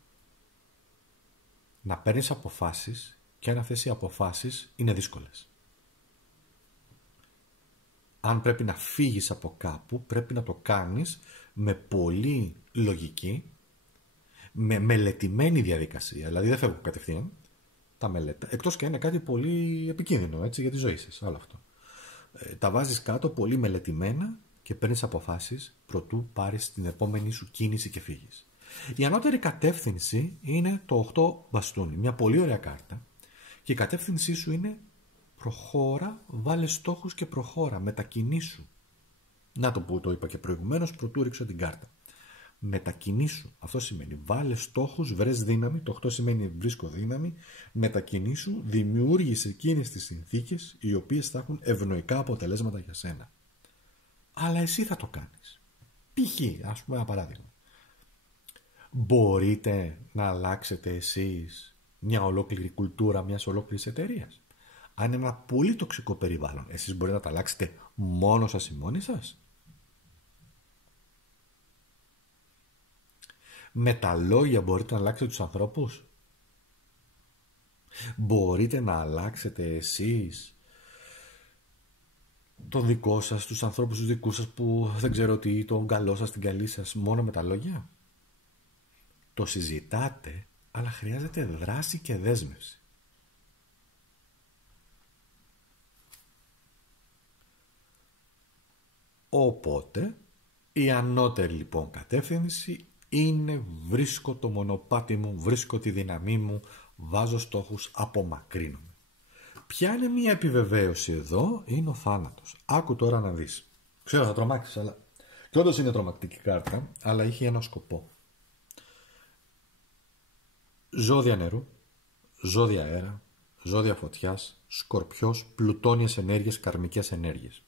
να παίρνεις αποφάσεις, και αν αυτές οι αποφάσεις είναι δύσκολες. Αν πρέπει να φύγεις από κάπου, πρέπει να το κάνεις με πολύ λογική, με μελετημένη διαδικασία. Δηλαδή δεν φεύγω κατευθείαν, τα μελέτα, εκτός και είναι κάτι πολύ επικίνδυνο, έτσι, για τη ζωή σας, όλο αυτό. Τα βάζεις κάτω πολύ μελετημένα και παίρνεις αποφάσεις προτού πάρεις την επόμενη σου κίνηση και φύγεις. Η ανώτερη κατεύθυνση είναι το 8 μπαστούνι, μια πολύ ωραία κάρτα, και η κατεύθυνσή σου είναι προχώρα, βάλε στόχους και προχώρα, μετακινήσου. Να το που το είπα και προηγουμένως, προτού ρίξω την κάρτα. Μετακινήσου. Αυτό σημαίνει βάλε στόχους, βρες δύναμη. Το 8 σημαίνει βρίσκω δύναμη. Μετακινήσου, δημιούργησε εκείνες τις συνθήκες οι οποίες θα έχουν ευνοϊκά αποτελέσματα για σένα. Αλλά εσύ θα το κάνεις. Π.χ. ας πούμε ένα παράδειγμα. Μπορείτε να αλλάξετε εσείς μια ολόκληρη κουλτούρα μιας ολόκληρης εταιρείας? Αν είναι ένα πολύ τοξικό περιβάλλον, εσείς μπορείτε να τα αλλάξετε μόνο σας ή μόνοι σας? Με τα λόγια μπορείτε να αλλάξετε τους ανθρώπους? Μπορείτε να αλλάξετε εσείς τον δικό σας, τους ανθρώπους τους δικούς σας που δεν ξέρω τι, τον καλό σας, την καλή σας, μόνο με τα λόγια? Το συζητάτε, αλλά χρειάζεται δράση και δέσμευση. Οπότε, η ανώτερη λοιπόν κατεύθυνση είναι βρίσκω το μονοπάτι μου, βρίσκω τη δύναμή μου, βάζω στόχους, απομακρύνομαι. Ποια είναι μια επιβεβαίωση εδώ? Είναι ο θάνατος. Άκου τώρα να δεις. Ξέρω θα τρομάξεις, αλλά και όντως είναι τρομακτική κάρτα, αλλά είχε ένα σκοπό. Ζώδια νερού, ζώδια αέρα, ζώδια φωτιάς, σκορπιός, πλουτόνιες ενέργειες, καρμικές ενέργειες.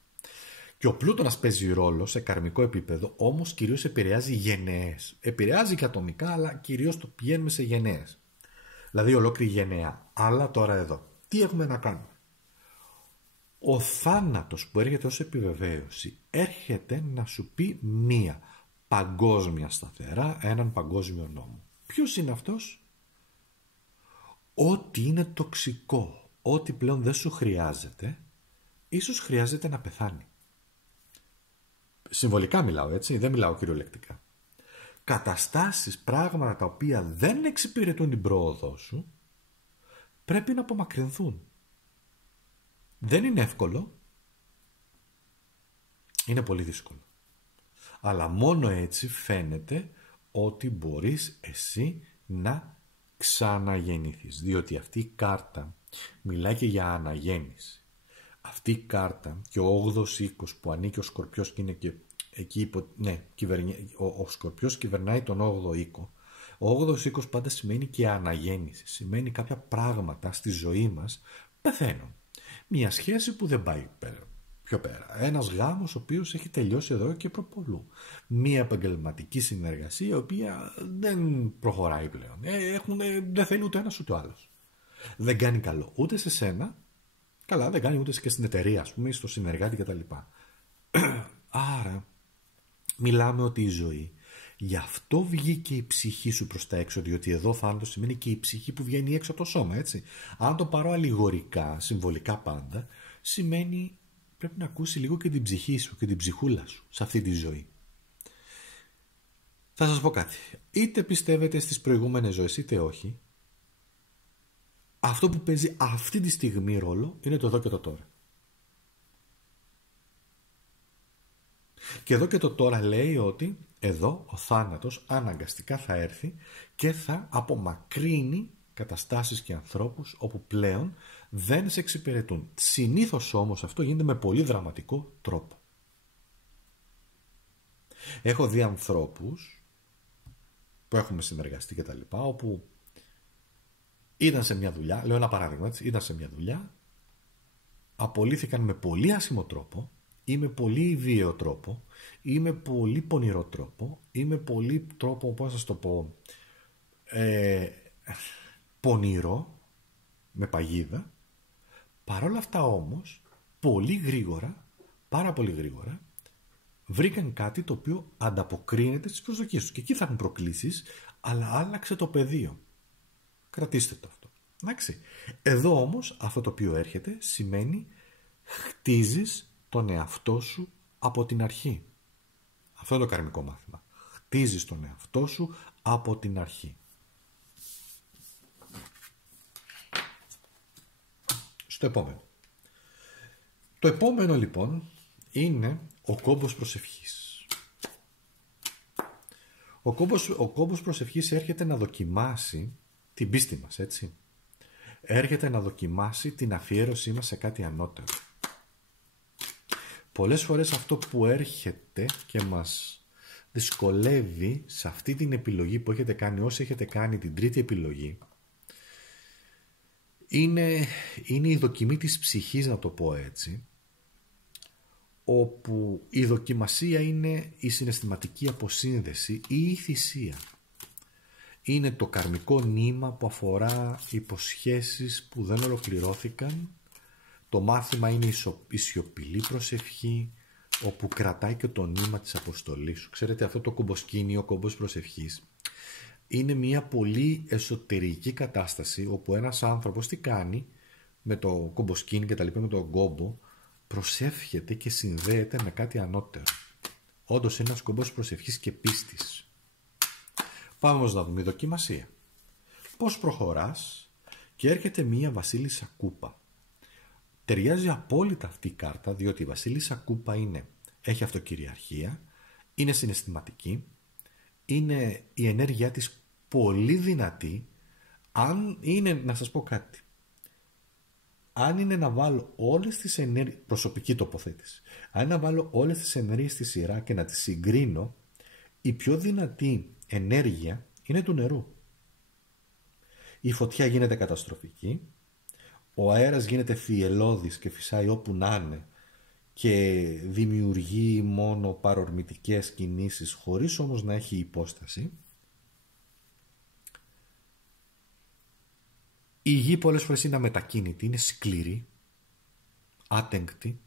Και ο Πλούτονας παίζει ρόλο σε καρμικό επίπεδο, όμως κυρίως επηρεάζει γενναίες. Επηρεάζει και ατομικά, αλλά κυρίως το πηγαίνουμε σε γενναίες. Δηλαδή ολόκληρη γενναία. Αλλά τώρα εδώ, τι έχουμε να κάνουμε? Ο θάνατος που έρχεται ως επιβεβαίωση έρχεται να σου πει μία παγκόσμια σταθερά, έναν παγκόσμιο νόμο. Ποιος είναι αυτός? Ό,τι είναι τοξικό, ό,τι πλέον δεν σου χρειάζεται, ίσως χρειάζεται να πεθάνει. Συμβολικά μιλάω, έτσι, δεν μιλάω κυριολεκτικά. Καταστάσεις, πράγματα τα οποία δεν εξυπηρετούν την πρόοδό σου, πρέπει να απομακρυνθούν. Δεν είναι εύκολο, είναι πολύ δύσκολο. Αλλά μόνο έτσι φαίνεται ότι μπορείς εσύ να ξαναγεννηθείς. Διότι αυτή η κάρτα μιλάει και για αναγέννηση. Αυτή η κάρτα και ο 8ος οίκος που ανήκει ο Σκορπιός και είναι και εκεί ο Σκορπιός κυβερνάει τον 8ο οίκο. Ο 8ος οίκος πάντα σημαίνει και αναγέννηση. Σημαίνει κάποια πράγματα στη ζωή μας πεθαίνουν. Μια σχέση που δεν πάει πιο πέρα. Ένας γάμος ο οποίος έχει τελειώσει εδώ και προπολού. Μια επαγγελματική συνεργασία η οποία δεν προχωράει πλέον. Δεν θέλει ούτε ένας ούτε ο άλλος. Δεν κάνει καλό ούτε σε σένα, καλά δεν κάνει ούτε και στην εταιρεία, ας πούμε, στο συνεργάτη κτλ. Άρα μιλάμε ότι η ζωή, γι' αυτό βγήκε η ψυχή σου προς τα έξω, διότι εδώ θάνατος σημαίνει και η ψυχή που βγαίνει έξω από το σώμα, έτσι. Αν το πάρω αλληγορικά, συμβολικά πάντα, σημαίνει πρέπει να ακούσει λίγο και την ψυχή σου και την ψυχούλα σου σε αυτή τη ζωή. Θα σας πω κάτι. Είτε πιστεύετε στις προηγούμενες ζωές είτε όχι, αυτό που παίζει αυτή τη στιγμή ρόλο είναι το εδώ και το τώρα. Και εδώ και το τώρα λέει ότι εδώ ο θάνατος αναγκαστικά θα έρθει και θα απομακρύνει καταστάσεις και ανθρώπους όπου πλέον δεν σε εξυπηρετούν. Συνήθως όμως αυτό γίνεται με πολύ δραματικό τρόπο. Έχω δει ανθρώπους που έχουμε συνεργαστεί και τα λοιπά, όπου ήταν σε μια δουλειά, λέω ένα παράδειγμα έτσι, ήταν σε μια δουλειά, απολύθηκαν με πολύ άσχημο τρόπο ή με πολύ βίαιο τρόπο ή με πολύ πονηρό τρόπο ή με πολύ τρόπο, πώς θα σας το πω, πονηρό, με παγίδα. Παρόλα αυτά όμως, πολύ γρήγορα, πάρα πολύ γρήγορα, βρήκαν κάτι το οποίο ανταποκρίνεται στις προσδοκίες τους. Και εκεί θα έχουν προκλήσεις, αλλά άλλαξε το πεδίο. Κρατήστε το αυτό. Εντάξει. Εδώ όμως αυτό το οποίο έρχεται σημαίνει χτίζεις τον εαυτό σου από την αρχή. Αυτό είναι το καρμικό μάθημα. Χτίζεις τον εαυτό σου από την αρχή. Στο επόμενο. Το επόμενο λοιπόν είναι ο κόμπος προσευχής. Ο κόμπος προσευχής έρχεται να δοκιμάσει την πίστη μας, έτσι. Έρχεται να δοκιμάσει την αφιέρωσή μας σε κάτι ανώτερο. Πολλές φορές αυτό που έρχεται και μας δυσκολεύει σε αυτή την επιλογή που έχετε κάνει, όσοι έχετε κάνει την τρίτη επιλογή, είναι η δοκιμή της ψυχής, να το πω έτσι, όπου η δοκιμασία είναι η συναισθηματική αποσύνδεση ή η θυσία. Είναι το καρμικό νήμα που αφορά υποσχέσεις που δεν ολοκληρώθηκαν. Το μάθημα είναι η σιωπηλή προσευχή, όπου κρατάει και το νήμα της αποστολής σου. Ξέρετε, αυτό το κομποσκήνιο, ο κόμπος προσευχής, είναι μια πολύ εσωτερική κατάσταση, όπου ένας άνθρωπος τι κάνει με το κομποσκήνι και τα λοιπά, με τον κόμπο, προσεύχεται και συνδέεται με κάτι ανώτερο. Όντως είναι ένας κόμπος προσευχής και πίστης. Πάμε όμως να δούμε η δοκιμασία. Πώς προχωράς και έρχεται μία βασίλισσα κούπα. Ταιριάζει απόλυτα αυτή η κάρτα, διότι η βασίλισσα κούπα έχει αυτοκυριαρχία, είναι συναισθηματική, είναι η ενέργειά της πολύ δυνατή. Αν είναι, να σας πω κάτι, αν είναι να βάλω όλες τις ενέργειες, προσωπική τοποθέτηση, αν είναι να βάλω όλες τις ενέργειες στη σειρά και να τις συγκρίνω, η πιο δυνατή ενέργεια είναι του νερού. Η φωτιά γίνεται καταστροφική, ο αέρας γίνεται θυελλώδης και φυσάει όπου να είναι και δημιουργεί μόνο παρορμητικές κινήσεις χωρίς όμως να έχει υπόσταση. Η γη πολλές φορές είναι αμετακίνητη, είναι σκληρή, άτεγκτη,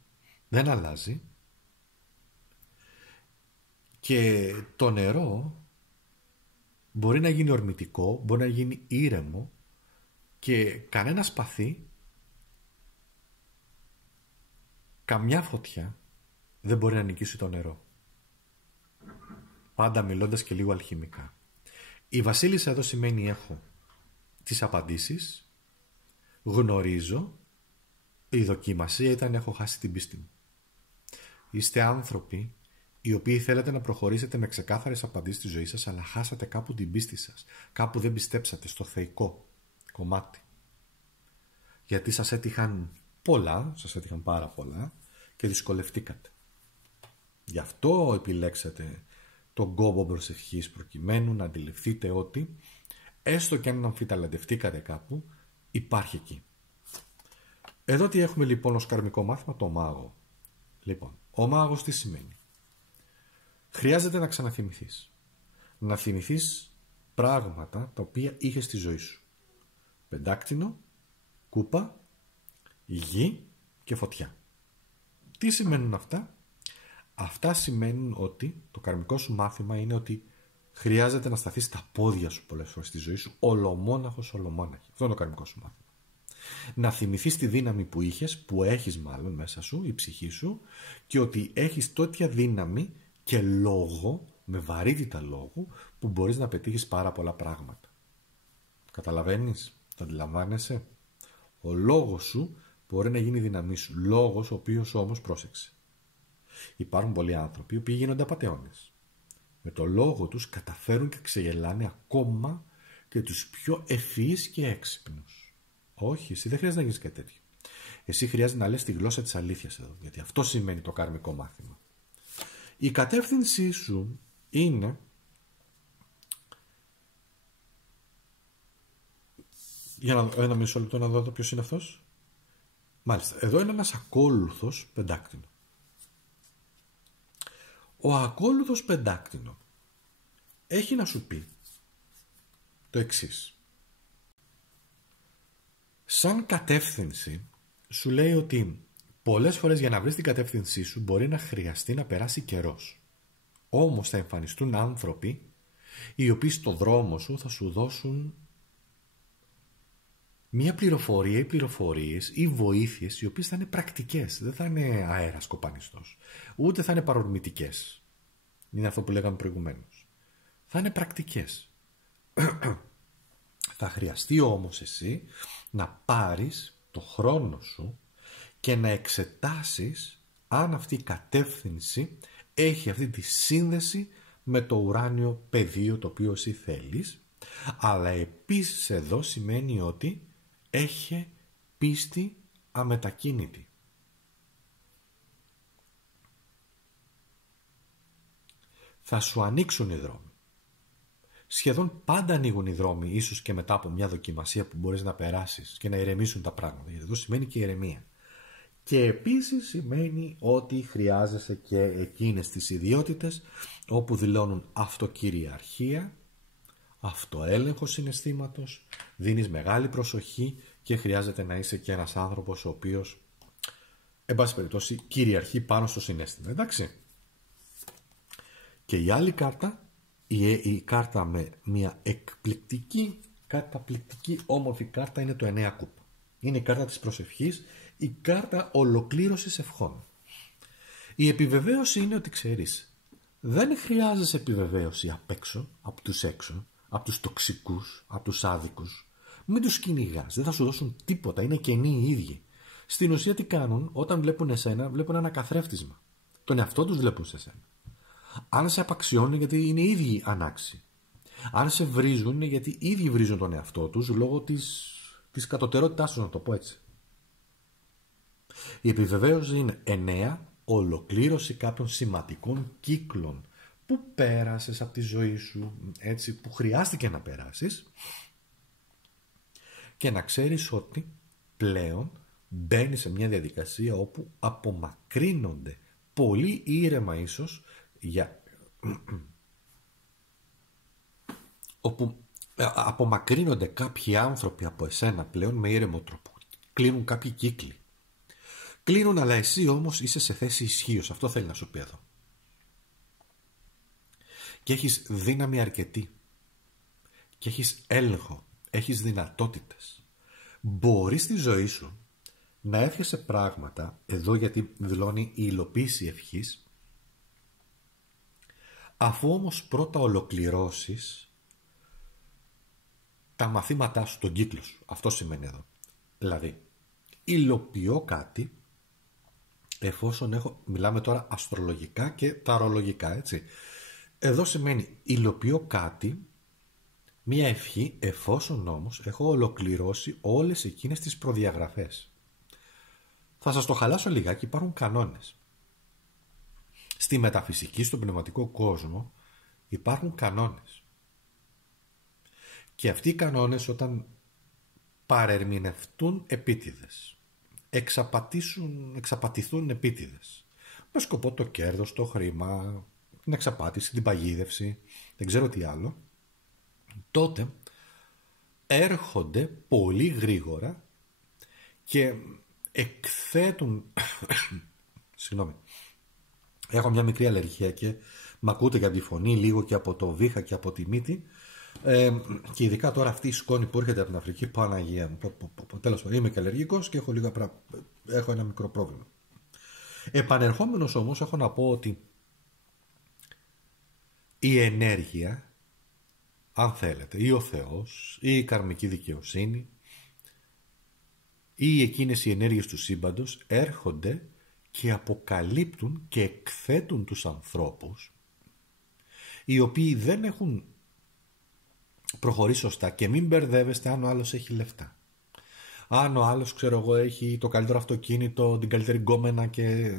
δεν αλλάζει, και το νερό μπορεί να γίνει ορμητικό, μπορεί να γίνει ήρεμο και κανένα σπαθί, καμιά φωτιά δεν μπορεί να νικήσει το νερό. Πάντα μιλώντας και λίγο αλχημικά. Η βασίλισσα εδώ σημαίνει έχω τις απαντήσεις, γνωρίζω, η δοκιμασία ήταν έχω χάσει την πίστη μου. Είστε άνθρωποι οι οποίοι θέλετε να προχωρήσετε με ξεκάθαρες απαντήσεις στη ζωή σας, αλλά χάσατε κάπου την πίστη σας. Κάπου δεν πιστέψατε στο θεϊκό κομμάτι. Γιατί σας έτυχαν πολλά, σας έτυχαν πάρα πολλά και δυσκολευτήκατε. Γι' αυτό επιλέξατε τον κόμπο προσευχής, προκειμένου να αντιληφθείτε ότι έστω και αν αμφιταλαντευτήκατε κάπου, υπάρχει εκεί. Εδώ τι έχουμε λοιπόν ως καρμικό μάθημα? Το μάγο. Λοιπόν, ο μάγος τι σημαίνει? Χρειάζεται να ξαναθυμηθείς. Να θυμηθείς πράγματα τα οποία είχες στη ζωή σου. Πεντάκτηνο, κούπα, γη και φωτιά. Τι σημαίνουν αυτά? Αυτά σημαίνουν ότι το καρμικό σου μάθημα είναι ότι χρειάζεται να σταθείς στα πόδια σου πολλές φορές στη ζωή σου, ολομόναχος, ολομόναχη. Αυτό είναι το καρμικό σου μάθημα. Να θυμηθείς τη δύναμη που είχες, που έχεις μέσα σου, η ψυχή σου, και ότι έχεις τέτοια δύναμη και λόγο με βαρύτητα λόγου που μπορείς να πετύχεις πάρα πολλά πράγματα. Καταλαβαίνεις, το αντιλαμβάνεσαι. Ο λόγος σου μπορεί να γίνει η δύναμή σου. Λόγος ο οποίος όμως, πρόσεξε, υπάρχουν πολλοί άνθρωποι οι οποίοι γίνονται απατεώνες. Με το λόγο τους καταφέρουν και ξεγελάνε ακόμα και τους πιο ευφυείς και έξυπνους. Όχι, εσύ δεν χρειάζεται να γίνεις κάτι τέτοιο. Εσύ χρειάζεται να λες τη γλώσσα της αλήθειας εδώ, γιατί αυτό σημαίνει το καρμικό μάθημα. Η κατεύθυνσή σου είναι για ένα μισό λεπτό να δω ποιος είναι αυτός. Μάλιστα, εδώ είναι ένας ακόλουθος πεντάκτηνο. Ο ακόλουθος πεντάκτηνο έχει να σου πει το εξής. Σαν κατεύθυνση σου λέει ότι πολλές φορές για να βρεις την κατεύθυνσή σου μπορεί να χρειαστεί να περάσει καιρός. Όμως θα εμφανιστούν άνθρωποι οι οποίοι στο δρόμο σου θα σου δώσουν μια πληροφορία ή πληροφορίες ή βοήθειες οι οποίες θα είναι πρακτικές. Δεν θα είναι αέρας κοπανιστός. Ούτε θα είναι παρορμητικές. Είναι αυτό που λέγαμε προηγουμένως. Θα είναι πρακτικές. Θα χρειαστεί όμως εσύ να πάρεις το χρόνο σου και να εξετάσεις αν αυτή η κατεύθυνση έχει αυτή τη σύνδεση με το ουράνιο πεδίο το οποίο εσύ θέλεις, αλλά επίσης εδώ σημαίνει ότι έχει πίστη αμετακίνητη. Θα σου ανοίξουν οι δρόμοι. Σχεδόν πάντα ανοίγουν οι δρόμοι, ίσως και μετά από μια δοκιμασία που μπορείς να περάσεις και να ηρεμήσουν τα πράγματα, γιατί εδώ σημαίνει και ηρεμία. Και επίσης σημαίνει ότι χρειάζεσαι και εκείνες τις ιδιότητες όπου δηλώνουν αυτοκυριαρχία, αυτοέλεγχο συναισθήματος, δίνεις μεγάλη προσοχή και χρειάζεται να είσαι και ένας άνθρωπος ο οποίος, εν πάση περιπτώσει, κυριαρχεί πάνω στο συναίσθημα. Εντάξει. Και η άλλη κάρτα, η κάρτα με μια εκπληκτική, καταπληκτική, όμορφη κάρτα είναι το 9 κούπα. Είναι η κάρτα της προσευχής, η κάρτα ολοκλήρωσης ευχών. Η επιβεβαίωση είναι ότι ξέρεις, δεν χρειάζεσαι επιβεβαίωση απ' έξω, από τους έξω, από τους τοξικούς, από τους άδικους. Μην τους κυνηγάς, δεν θα σου δώσουν τίποτα, είναι κενοί οι ίδιοι. Στην ουσία τι κάνουν, όταν βλέπουν εσένα, βλέπουν ένα καθρέφτισμα. Τον εαυτό τους βλέπουν σε εσένα. Αν σε απαξιώνουν γιατί είναι οι ίδιοι ανάξιοι. Αν σε βρίζουν είναι γιατί οι ίδιοι βρίζουν τον εαυτό τους λόγω της κατωτερότητάς τους, να το πω έτσι. Η επιβεβαίωση είναι 9, ολοκλήρωση κάποιων σημαντικών κύκλων που πέρασες από τη ζωή σου, έτσι, που χρειάστηκε να περάσεις, και να ξέρεις ότι πλέον μπαίνεις σε μια διαδικασία όπου απομακρύνονται πολύ ήρεμα ίσως όπου απομακρύνονται κάποιοι άνθρωποι από εσένα πλέον με ήρεμο τρόπο. Κλείνουν κάποιοι κύκλοι. Κλείνουν, αλλά εσύ όμως είσαι σε θέση ισχύως. Αυτό θέλει να σου πει εδώ. Και έχεις δύναμη αρκετή. Και έχεις έλεγχο. Έχεις δυνατότητες. Μπορείς στη ζωή σου να εύχεσαι πράγματα, εδώ γιατί δηλώνει η υλοποίηση ευχής, αφού όμως πρώτα ολοκληρώσεις τα μαθήματά σου, τον κύκλο σου. Αυτό σημαίνει εδώ. Δηλαδή, υλοποιώ κάτι εφόσον μιλάμε τώρα αστρολογικά και ταρολογικά, έτσι. Εδώ σημαίνει υλοποιώ κάτι, μία ευχή, εφόσον όμως έχω ολοκληρώσει όλες εκείνες τις προδιαγραφές. Θα σας το χαλάσω λιγάκι, υπάρχουν κανόνες. Στη μεταφυσική, στον πνευματικό κόσμο υπάρχουν κανόνες. Και αυτοί οι κανόνες όταν παρερμηνευτούν επίτηδες, εξαπατηθούν επίτηδες, με σκοπό το κέρδος, το χρήμα, την εξαπάτηση, την παγίδευση, δεν ξέρω τι άλλο, τότε έρχονται πολύ γρήγορα και εκθέτουν συγγνώμη, έχω μια μικρή αλλεργία και μ' ακούτε για τη φωνή, λίγο και από το βήχα και από τη μύτη, και ειδικά τώρα αυτή η σκόνη που έρχεται από την Αφρική, Παναγία μου, τέλος πάντων, είμαι και αλλεργικός και έχω ένα μικρό πρόβλημα. Επανερχόμενος όμως έχω να πω ότι η ενέργεια, αν θέλετε, ή ο Θεός, ή η καρμική δικαιοσύνη, ή εκείνες οι ενέργειες του σύμπαντος έρχονται και αποκαλύπτουν και εκθέτουν τους ανθρώπους οι οποίοι δεν έχουν προχωρήσει σωστά. Και μην μπερδεύεστε αν ο άλλος έχει λεφτά. Αν ο άλλος, ξέρω εγώ, έχει το καλύτερο αυτοκίνητο, την καλύτερη γκόμενα και...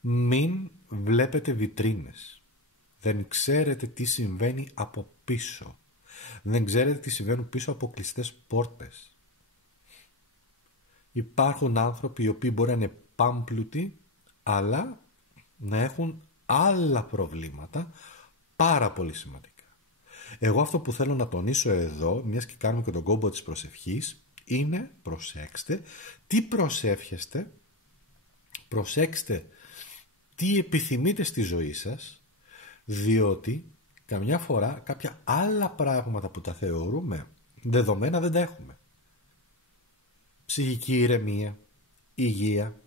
Μην βλέπετε βιτρίνες. Δεν ξέρετε τι συμβαίνει από πίσω. Δεν ξέρετε τι συμβαίνουν πίσω από κλειστές πόρτες. Υπάρχουν άνθρωποι οι οποίοι μπορεί να είναι πάμπλουτοι, αλλά να έχουν άλλα προβλήματα πάρα πολύ σημαντικά. Εγώ αυτό που θέλω να τονίσω εδώ, μιας και κάνουμε και τον κόμπο της προσευχής, είναι, προσέξτε, τι προσεύχεστε, προσέξτε τι επιθυμείτε στη ζωή σας, διότι καμιά φορά κάποια άλλα πράγματα που τα θεωρούμε δεδομένα δεν τα έχουμε. Ψυχική ηρεμία, υγεία,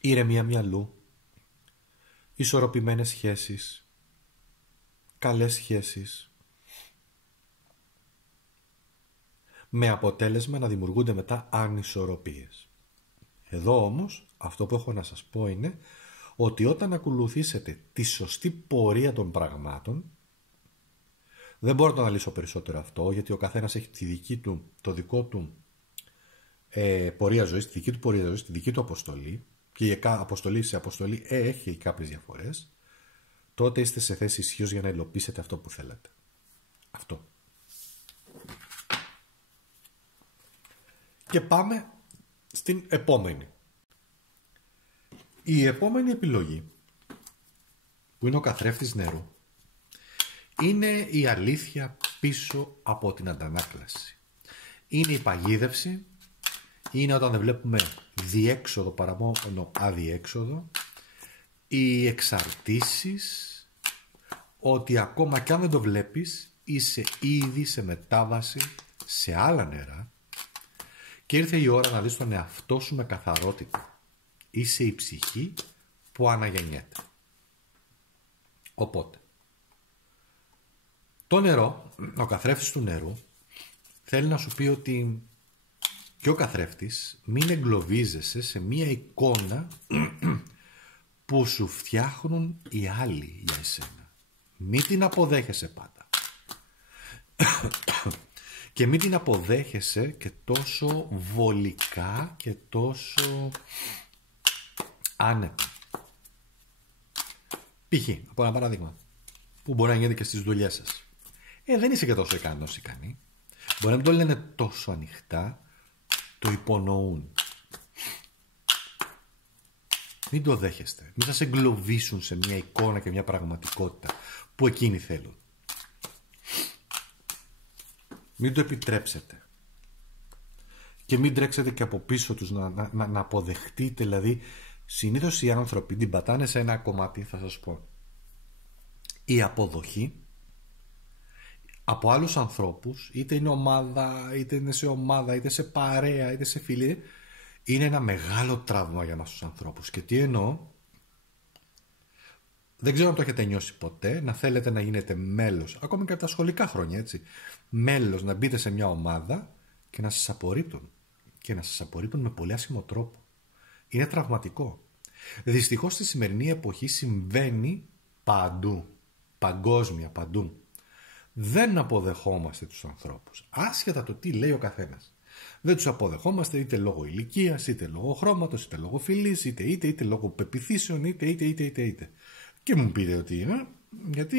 ηρεμία μυαλού, ισορροπημένες σχέσεις, καλές σχέσεις, με αποτέλεσμα να δημιουργούνται μετά ανισορροπίες. Εδώ όμως αυτό που έχω να σας πω είναι ότι όταν ακολουθήσετε τη σωστή πορεία των πραγμάτων, δεν μπορώ να το αναλύσω περισσότερο αυτό, γιατί ο καθένας έχει τη δική του, το δικό του πορεία ζωής, τη δική του πορεία ζωής, τη δική του αποστολή, και η αποστολή σε αποστολή έχει κάποιες διαφορές. Τότε είστε σε θέση ισχύως για να υλοποιήσετε αυτό που θέλετε. Αυτό. Και πάμε στην επόμενη. Η επόμενη επιλογή, που είναι ο καθρέφτης νερού, είναι η αλήθεια πίσω από την αντανάκλαση. Είναι η παγίδευση, είναι όταν δεν βλέπουμε διέξοδο παρά μόνο αδιέξοδο, οι εξαρτήσεις, ότι ακόμα κι αν δεν το βλέπεις είσαι ήδη σε μετάβαση σε άλλα νερά και ήρθε η ώρα να δεις τον εαυτό σου με καθαρότητα. Είσαι η ψυχή που αναγεννιέται. Οπότε το νερό, ο καθρέφτης του νερού, θέλει να σου πει ότι και ο καθρέφτης μην εγκλωβίζεσαι σε μία εικόνα που σου φτιάχνουν οι άλλοι για εσένα. Μην την αποδέχεσαι πάντα. Και μην την αποδέχεσαι και τόσο βολικά και τόσο άνετα. Π.χ. από ένα παράδειγμα που μπορεί να γίνεται και στις δουλειές σας. Δεν είσαι και τόσο ικανός ικανή. Μπορεί να μην το λένε τόσο ανοιχτά, το υπονοούν. Μην το δέχεστε. Μην σας εγκλωβίσουν σε μια εικόνα και μια πραγματικότητα που εκείνοι θέλουν. Μην το επιτρέψετε. Και μην τρέξετε και από πίσω τους να αποδεχτείτε. Δηλαδή, συνήθως οι άνθρωποι την πατάνε σε ένα κομμάτι, θα σας πω. Η αποδοχή από άλλους ανθρώπους, είτε είναι ομάδα, είτε είναι σε ομάδα, είτε σε παρέα, είτε σε φίλοι, είναι ένα μεγάλο τραύμα για μας τους ανθρώπους. Και τι εννοώ? Δεν ξέρω αν το έχετε νιώσει ποτέ, να θέλετε να γίνετε μέλος, ακόμη και από τα σχολικά χρόνια, έτσι, μέλος, να μπείτε σε μια ομάδα και να σας απορρίπτουν. Και να σας απορρίπτουν με πολύ άσχημο τρόπο. Είναι τραυματικό. Δυστυχώς στη σημερινή εποχή συμβαίνει παντού, παγκόσμια, παντού. Δεν αποδεχόμαστε τους ανθρώπους, άσχετα το τι λέει ο καθένας. Δεν τους αποδεχόμαστε είτε λόγω ηλικίας, είτε λόγω χρώματος, είτε λόγω φυλής, είτε λόγω πεποιθήσεων, είτε. Και μου πείτε ότι είναι, γιατί...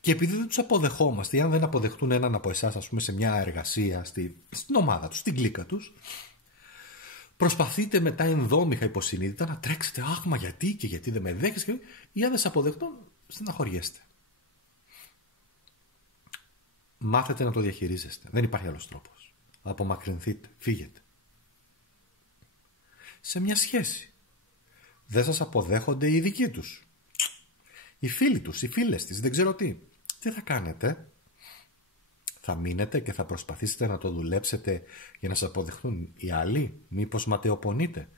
Και επειδή δεν τους αποδεχόμαστε, ή αν δεν αποδεχτούν έναν από εσάς, ας πούμε, σε μια εργασία, στην ομάδα τους, στην κλίκα τους, προσπαθείτε μετά ενδόμηχα υποσυνείδητα να τρέξετε, αχ, μα γιατί και γιατί δεν με δέχεσαι, ή αν δεν σε αποδεχτούν, στεναχωριέστε. Μάθετε να το διαχειρίζεστε. Δεν υπάρχει άλλος τρόπος. Απομακρυνθείτε, φύγετε. Σε μια σχέση. Δεν σας αποδέχονται οι δικοί τους. Οι φίλοι τους, οι φίλες της, δεν ξέρω τι. Τι θα κάνετε? Θα μείνετε και θα προσπαθήσετε να το δουλέψετε για να σας αποδεχτούν οι άλλοι? Μήπως ματαιοπονείτε?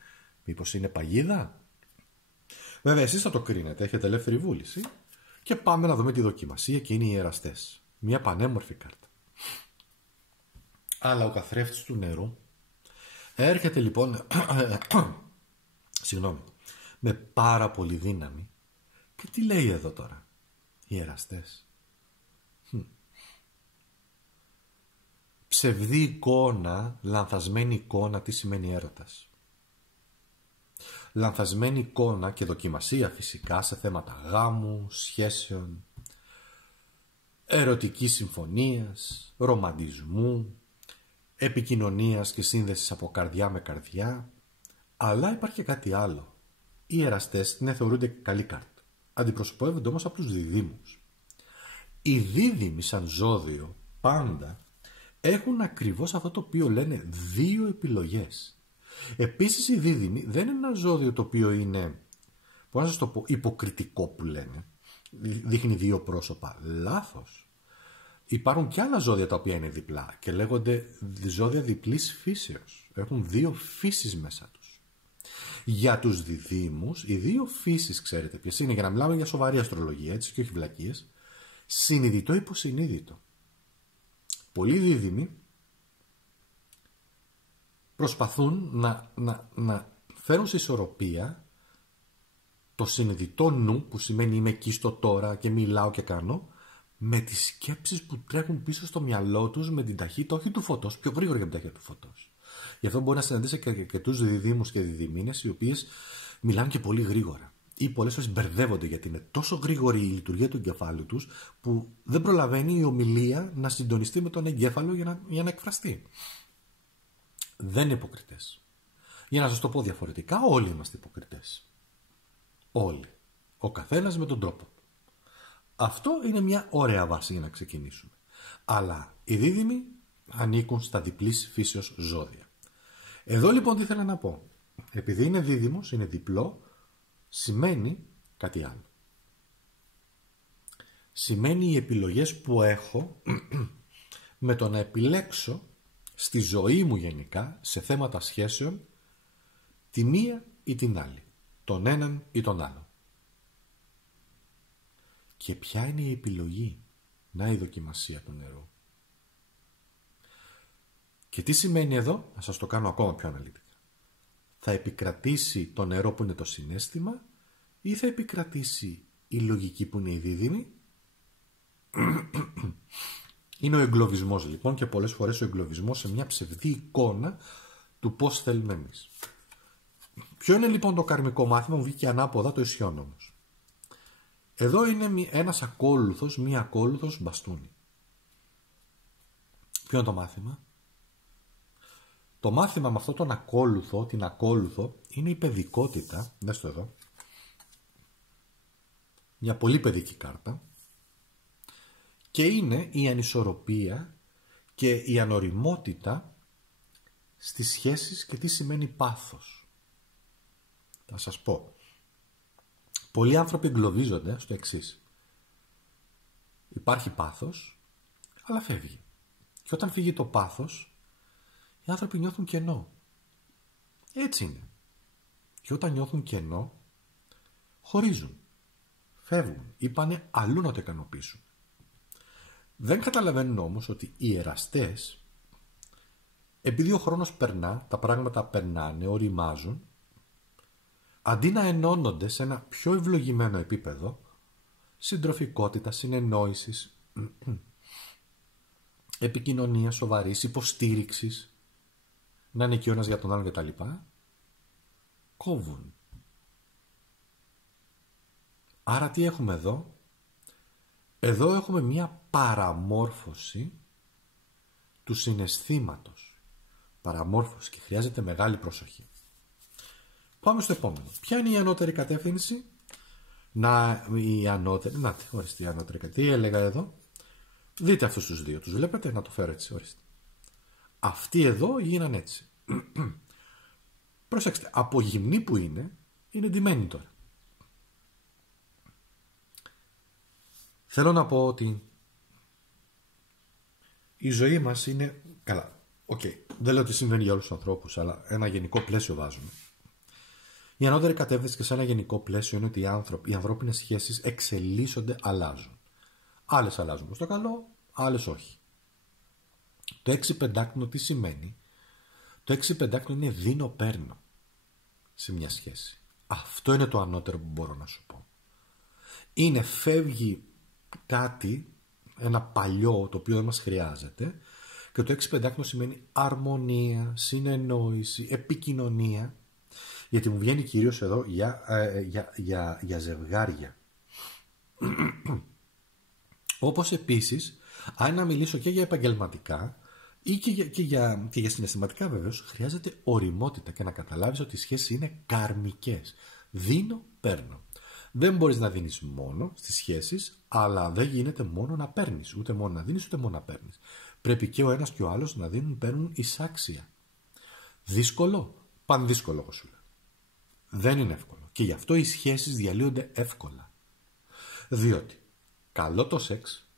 Μήπως είναι παγίδα? Βέβαια εσείς θα το κρίνετε, έχετε ελεύθερη βούληση. Και πάμε να δούμε τη δοκιμασία και είναι οι εραστές. Μια πανέμορφη κάρτα. Αλλά ο καθρέφτης του νερού έρχεται λοιπόν με πάρα πολύ δύναμη. Και τι λέει εδώ τώρα? Οι εραστές. Ψευδή εικόνα, λανθασμένη εικόνα. Τι σημαίνει έρωτας? Λανθασμένη εικόνα και δοκιμασία φυσικά σε θέματα γάμου, σχέσεων, ερωτικής συμφωνίας, ρομαντισμού, επικοινωνίας και σύνδεσης από καρδιά με καρδιά. Αλλά υπάρχει και κάτι άλλο. Οι εραστές θεωρούνται καλή κάρτα. Αντιπροσωπεύονται όμως από τους διδύμους. Οι δίδυμοι σαν ζώδιο πάντα έχουν ακριβώς αυτό το οποίο λένε δύο επιλογές. Επίσης οι δίδυμοι δεν είναι ένα ζώδιο το οποίο είναι, πώς να σας το πω, υποκριτικό που λένε. Δείχνει δύο πρόσωπα. Λάθος. Υπάρχουν και άλλα ζώδια τα οποία είναι διπλά και λέγονται ζώδια διπλής φύσεως. Έχουν δύο φύσεις μέσα τους. Για τους διδύμους, οι δύο φύσεις ξέρετε ποιες είναι, για να μιλάμε για σοβαρή αστρολογία, έτσι και όχι βλακίες, συνειδητό υποσυνείδητο. Πολλοί δίδυμοι προσπαθούν να φέρουν σε ισορροπία το συνειδητό νου, που σημαίνει είμαι εκεί στο τώρα και μιλάω και κάνω, με τις σκέψεις που τρέχουν πίσω στο μυαλό τους με την ταχύτητα όχι του φωτός, πιο γρήγορα για την ταχύτητα του φωτός. Γι' αυτό μπορεί να συναντήσει και τους διδύμους και διδυμίνες οι οποίες μιλάνε και πολύ γρήγορα. Ή πολλές φορές μπερδεύονται γιατί είναι τόσο γρήγορη η λειτουργία του εγκεφάλου τους που δεν προλαβαίνει η ομιλία να συντονιστεί με τον εγκέφαλο για να εκφραστεί. Δεν είναι υποκριτές. Για να σας το πω διαφορετικά, όλοι είμαστε υποκριτές. Όλοι. Ο καθένας με τον τρόπο. Αυτό είναι μια ωραία βάση για να ξεκινήσουμε. Αλλά οι δίδυμοι ανήκουν στα διπλής φύσεως ζώδια. Εδώ λοιπόν τι ήθελα να πω. Επειδή είναι δίδυμος, είναι διπλό, σημαίνει κάτι άλλο. Σημαίνει οι επιλογές που έχω με το να επιλέξω στη ζωή μου γενικά, σε θέματα σχέσεων, τη μία ή την άλλη, τον έναν ή τον άλλο. Και ποια είναι η επιλογή? Να η δοκιμασία του νερού. Και τι σημαίνει εδώ? Να σας το κάνω ακόμα πιο αναλυτικά. Θα επικρατήσει το νερό που είναι το συναίσθημα ή θα επικρατήσει η λογική που είναι η δίδυμη? Είναι ο εγκλωβισμός λοιπόν, και πολλές φορές ο εγκλωβισμός σε μια ψευδή εικόνα του πώς θέλουμε εμείς. Ποιο είναι λοιπόν το καρμικό μάθημα? Μου βγήκε ανάποδα το ισιόν όμως. Εδώ είναι ένας ακόλουθος, μία ακόλουθος μπαστούνι. Ποιο είναι το μάθημα? Το μάθημα με αυτόν τον ακόλουθο, την ακόλουθο, είναι η παιδικότητα. Δες το εδώ. Μια πολύ παιδική κάρτα. Και είναι η ανισορροπία και η ανοριμότητα στις σχέσεις και τι σημαίνει πάθος. Θα σας πω. Πολλοί άνθρωποι εγκλωβίζονται στο εξής. Υπάρχει πάθος, αλλά φεύγει. Και όταν φύγει το πάθος, οι άνθρωποι νιώθουν κενό. Έτσι είναι. Και όταν νιώθουν κενό, χωρίζουν. Φεύγουν ή πάνε αλλού να το ικανοποιήσουν. Δεν καταλαβαίνουν όμως ότι οι εραστές, επειδή ο χρόνος περνά, τα πράγματα περνάνε, οριμάζουν, αντί να ενώνονται σε ένα πιο ευλογημένο επίπεδο συντροφικότητας, συνεννόησης, επικοινωνίας σοβαρής, υποστήριξης, να είναι και ο ένας για τον άλλον κτλ., κόβουν. Άρα τι έχουμε εδώ? Εδώ έχουμε μία παραμόρφωση του συναισθήματος. Παραμόρφωση, και χρειάζεται μεγάλη προσοχή. Πάμε στο επόμενο. Ποια είναι η ανώτερη κατεύθυνση? Η ανώτερη κατεύθυνση. Τι έλεγα εδώ? Δείτε αυτούς τους δύο. Τους βλέπετε? Να το φέρω έτσι. Ορίστε. Αυτοί εδώ γίναν έτσι. Προσέξτε. Από γυμνή που είναι ντυμένοι τώρα. Θέλω να πω ότι Η ζωή μας είναι... Καλά, δεν λέω ότι συμβαίνει για όλους τους ανθρώπους, αλλά ένα γενικό πλαίσιο βάζουμε. Η ανώτερη κατεύθυνση και σε ένα γενικό πλαίσιο είναι ότι οι ανθρώπινες σχέσεις εξελίσσονται, αλλάζουν. Άλλες αλλάζουν προς το καλό, άλλες όχι. Το 6-5 τι σημαίνει? Το 6-5 είναι δίνω-παίρνω σε μια σχέση. Αυτό είναι το ανώτερο που μπορώ να σου πω. Είναι φεύγει κάτι, ένα παλιό το οποίο δεν μας χρειάζεται, και το 6-5 σημαίνει αρμονία, συνεννόηση, επικοινωνία, γιατί μου βγαίνει κυρίως εδώ για ζευγάρια. Όπως επίσης, αν να μιλήσω και για επαγγελματικά ή και για συναισθηματικά βεβαίως, χρειάζεται ωριμότητα και να καταλάβεις ότι οι σχέσεις είναι καρμικές. Δίνω, παίρνω. Δεν μπορείς να δίνεις μόνο στις σχέσεις, αλλά δεν γίνεται μόνο να παίρνεις. Ούτε μόνο να δίνεις, ούτε μόνο να παίρνεις. Πρέπει και ο ένας και ο άλλος να δίνουν, παίρνουν εισάξια. Δύσκολο, πανδύσκολο εγώ σου λέω. Δεν είναι εύκολο. Και γι' αυτό οι σχέσεις διαλύονται εύκολα. Διότι καλό το σεξ,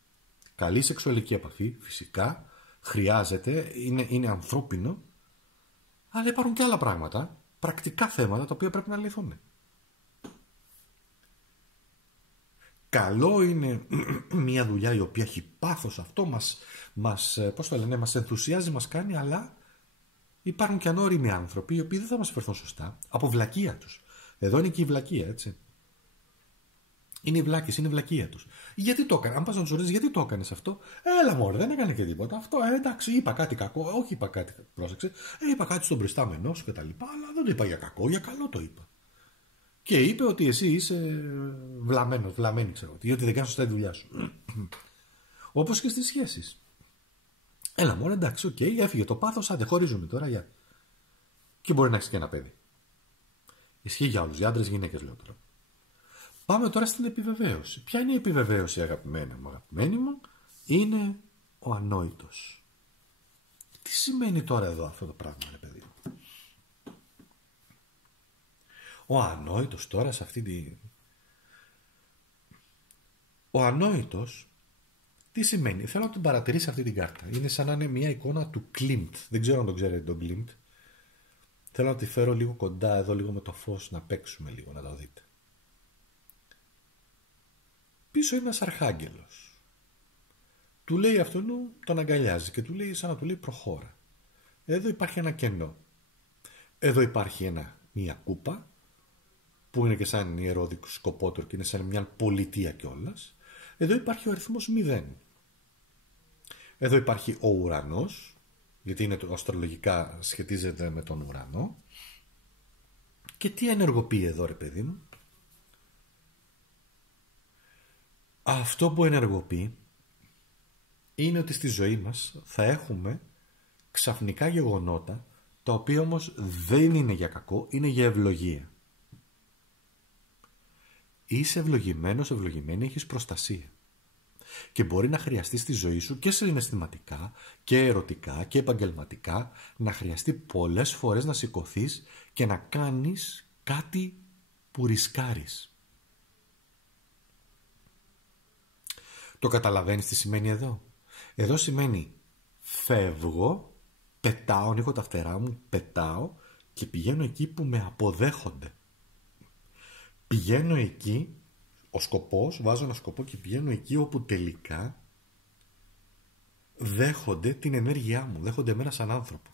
καλή σεξουαλική επαφή, φυσικά χρειάζεται, είναι ανθρώπινο, αλλά υπάρχουν και άλλα πράγματα, πρακτικά θέματα τα οποία πρέπει να λυθούν. Καλό είναι μια δουλειά η οποία έχει πάθος, αυτό μας ενθουσιάζει, μας κάνει, αλλά υπάρχουν και ανώριμοι άνθρωποι οι οποίοι δεν θα μας φερθούν σωστά από βλακεία τους. Εδώ είναι και η βλακεία, έτσι. Είναι οι βλάκες, είναι η βλακεία τους. Γιατί το έκανε? Αν πας να τους ρωτήσεις γιατί το έκανες αυτό, έλα μωρέ, δεν έκανε και τίποτα. Αυτό, εντάξει, είπα κάτι κακό, όχι είπα κάτι, πρόσεξε. Είπα κάτι στον προϊστάμενό σου κτλ. Αλλά δεν το είπα για κακό, για καλό το είπα. Και είπε ότι εσύ είσαι βλαμμένη, ξέρω, γιατί δεν κάνεις σωστά τη δουλειά σου. Όπως και στις σχέσεις. Έλα μωρέ, εντάξει, έφυγε το πάθος, άντε χωρίζουμε τώρα, για. Και μπορεί να έχεις και ένα παιδί. Ισχύει για όλους, για άντρες, γυναίκες λέω τώρα. Πάμε τώρα στην επιβεβαίωση. Ποια είναι η επιβεβαίωση, αγαπημένη μου? Είναι ο ανόητος. Τι σημαίνει τώρα εδώ αυτό το πράγμα, ρε παιδί? Ο ανόητος τώρα σε αυτή τη... Ο ανόητος τι σημαίνει? Θέλω να την παρατηρήσει αυτή την κάρτα. Είναι σαν να είναι μια εικόνα του Klimt. Δεν ξέρω αν τον ξέρετε τον Klimt. Θέλω να τη φέρω λίγο κοντά εδώ, λίγο με το φως, να παίξουμε λίγο, να το δείτε. Πίσω είναι ένας αρχάγγελος. Του λέει αυτόν, τον αγκαλιάζει και του λέει, σαν να του λέει προχώρα. Εδώ υπάρχει ένα κενό. Εδώ υπάρχει μια κούπα που είναι και σαν ιερό σκοπότρο και είναι σαν μια πολιτεία κιόλας. Εδώ υπάρχει ο αριθμός 0. Εδώ υπάρχει ο ουρανός, γιατί είναι αστρολογικά σχετίζεται με τον ουρανό. Και τι ενεργοποιεί εδώ, ρε παιδί μου? Αυτό που ενεργοποιεί είναι ότι στη ζωή μας θα έχουμε ξαφνικά γεγονότα, τα οποία όμως δεν είναι για κακό, είναι για ευλογία. Είσαι ευλογημένος, ευλογημένη, έχεις προστασία. Και μπορεί να χρειαστεί στη ζωή σου και συναισθηματικά και ερωτικά και επαγγελματικά να χρειαστεί πολλές φορές να σηκωθείς και να κάνεις κάτι που ρισκάρεις. Το καταλαβαίνεις τι σημαίνει εδώ? Εδώ σημαίνει φεύγω, πετάω, ανοίγω τα φτερά μου, πετάω και πηγαίνω εκεί που με αποδέχονται. Πηγαίνω εκεί, ο σκοπός, βάζω ένα σκοπό και πηγαίνω εκεί όπου τελικά δέχονται την ενέργειά μου, δέχονται εμένα σαν άνθρωπο.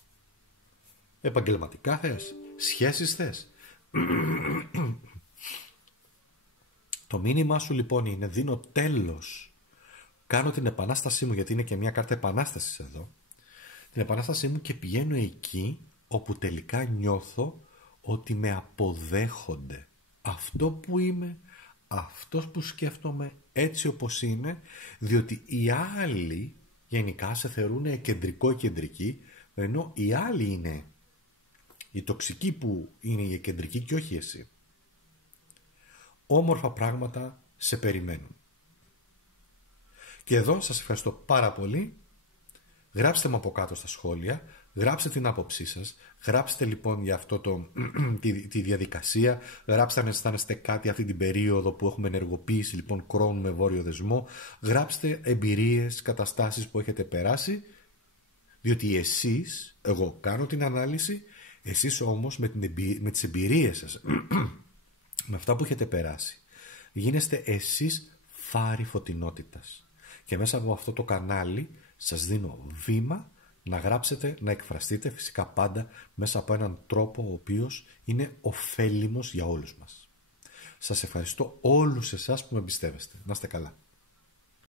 Επαγγελματικά θες, σχέσεις θες. Το μήνυμά σου λοιπόν είναι δίνω τέλος. Κάνω την επανάστασή μου, γιατί είναι και μια κάρτα επανάστασης εδώ. Την επανάστασή μου και πηγαίνω εκεί όπου τελικά νιώθω ότι με αποδέχονται. Αυτό που είμαι, αυτός που σκέφτομαι, έτσι όπως είναι, διότι οι άλλοι γενικά σε θεωρούν κεντρικό ή κεντρική, ενώ οι άλλοι είναι οι τοξικοί που είναι οι κεντρικοί και όχι εσύ. Όμορφα πράγματα σε περιμένουν. Και εδώ σας ευχαριστώ πάρα πολύ. Γράψτε μου από κάτω στα σχόλια, γράψτε την άποψή σας, γράψτε λοιπόν για αυτό τη διαδικασία, γράψτε αν αισθάνεστε κάτι αυτή την περίοδο που έχουμε ενεργοποίηση λοιπόν Κρόνου με βόρειο δεσμό, γράψτε εμπειρίες, καταστάσεις που έχετε περάσει Διότι εσείς, εγώ κάνω την ανάλυση, εσείς όμως με τις εμπειρίες σας, με αυτά που έχετε περάσει, γίνεστε εσείς φάροι φωτεινότητας. Και μέσα από αυτό το κανάλι σας δίνω βήμα να γράψετε, να εκφραστείτε, φυσικά πάντα μέσα από έναν τρόπο ο οποίος είναι ωφέλιμος για όλους μας. Σας ευχαριστώ όλους εσάς που με εμπιστεύεστε. Να είστε καλά.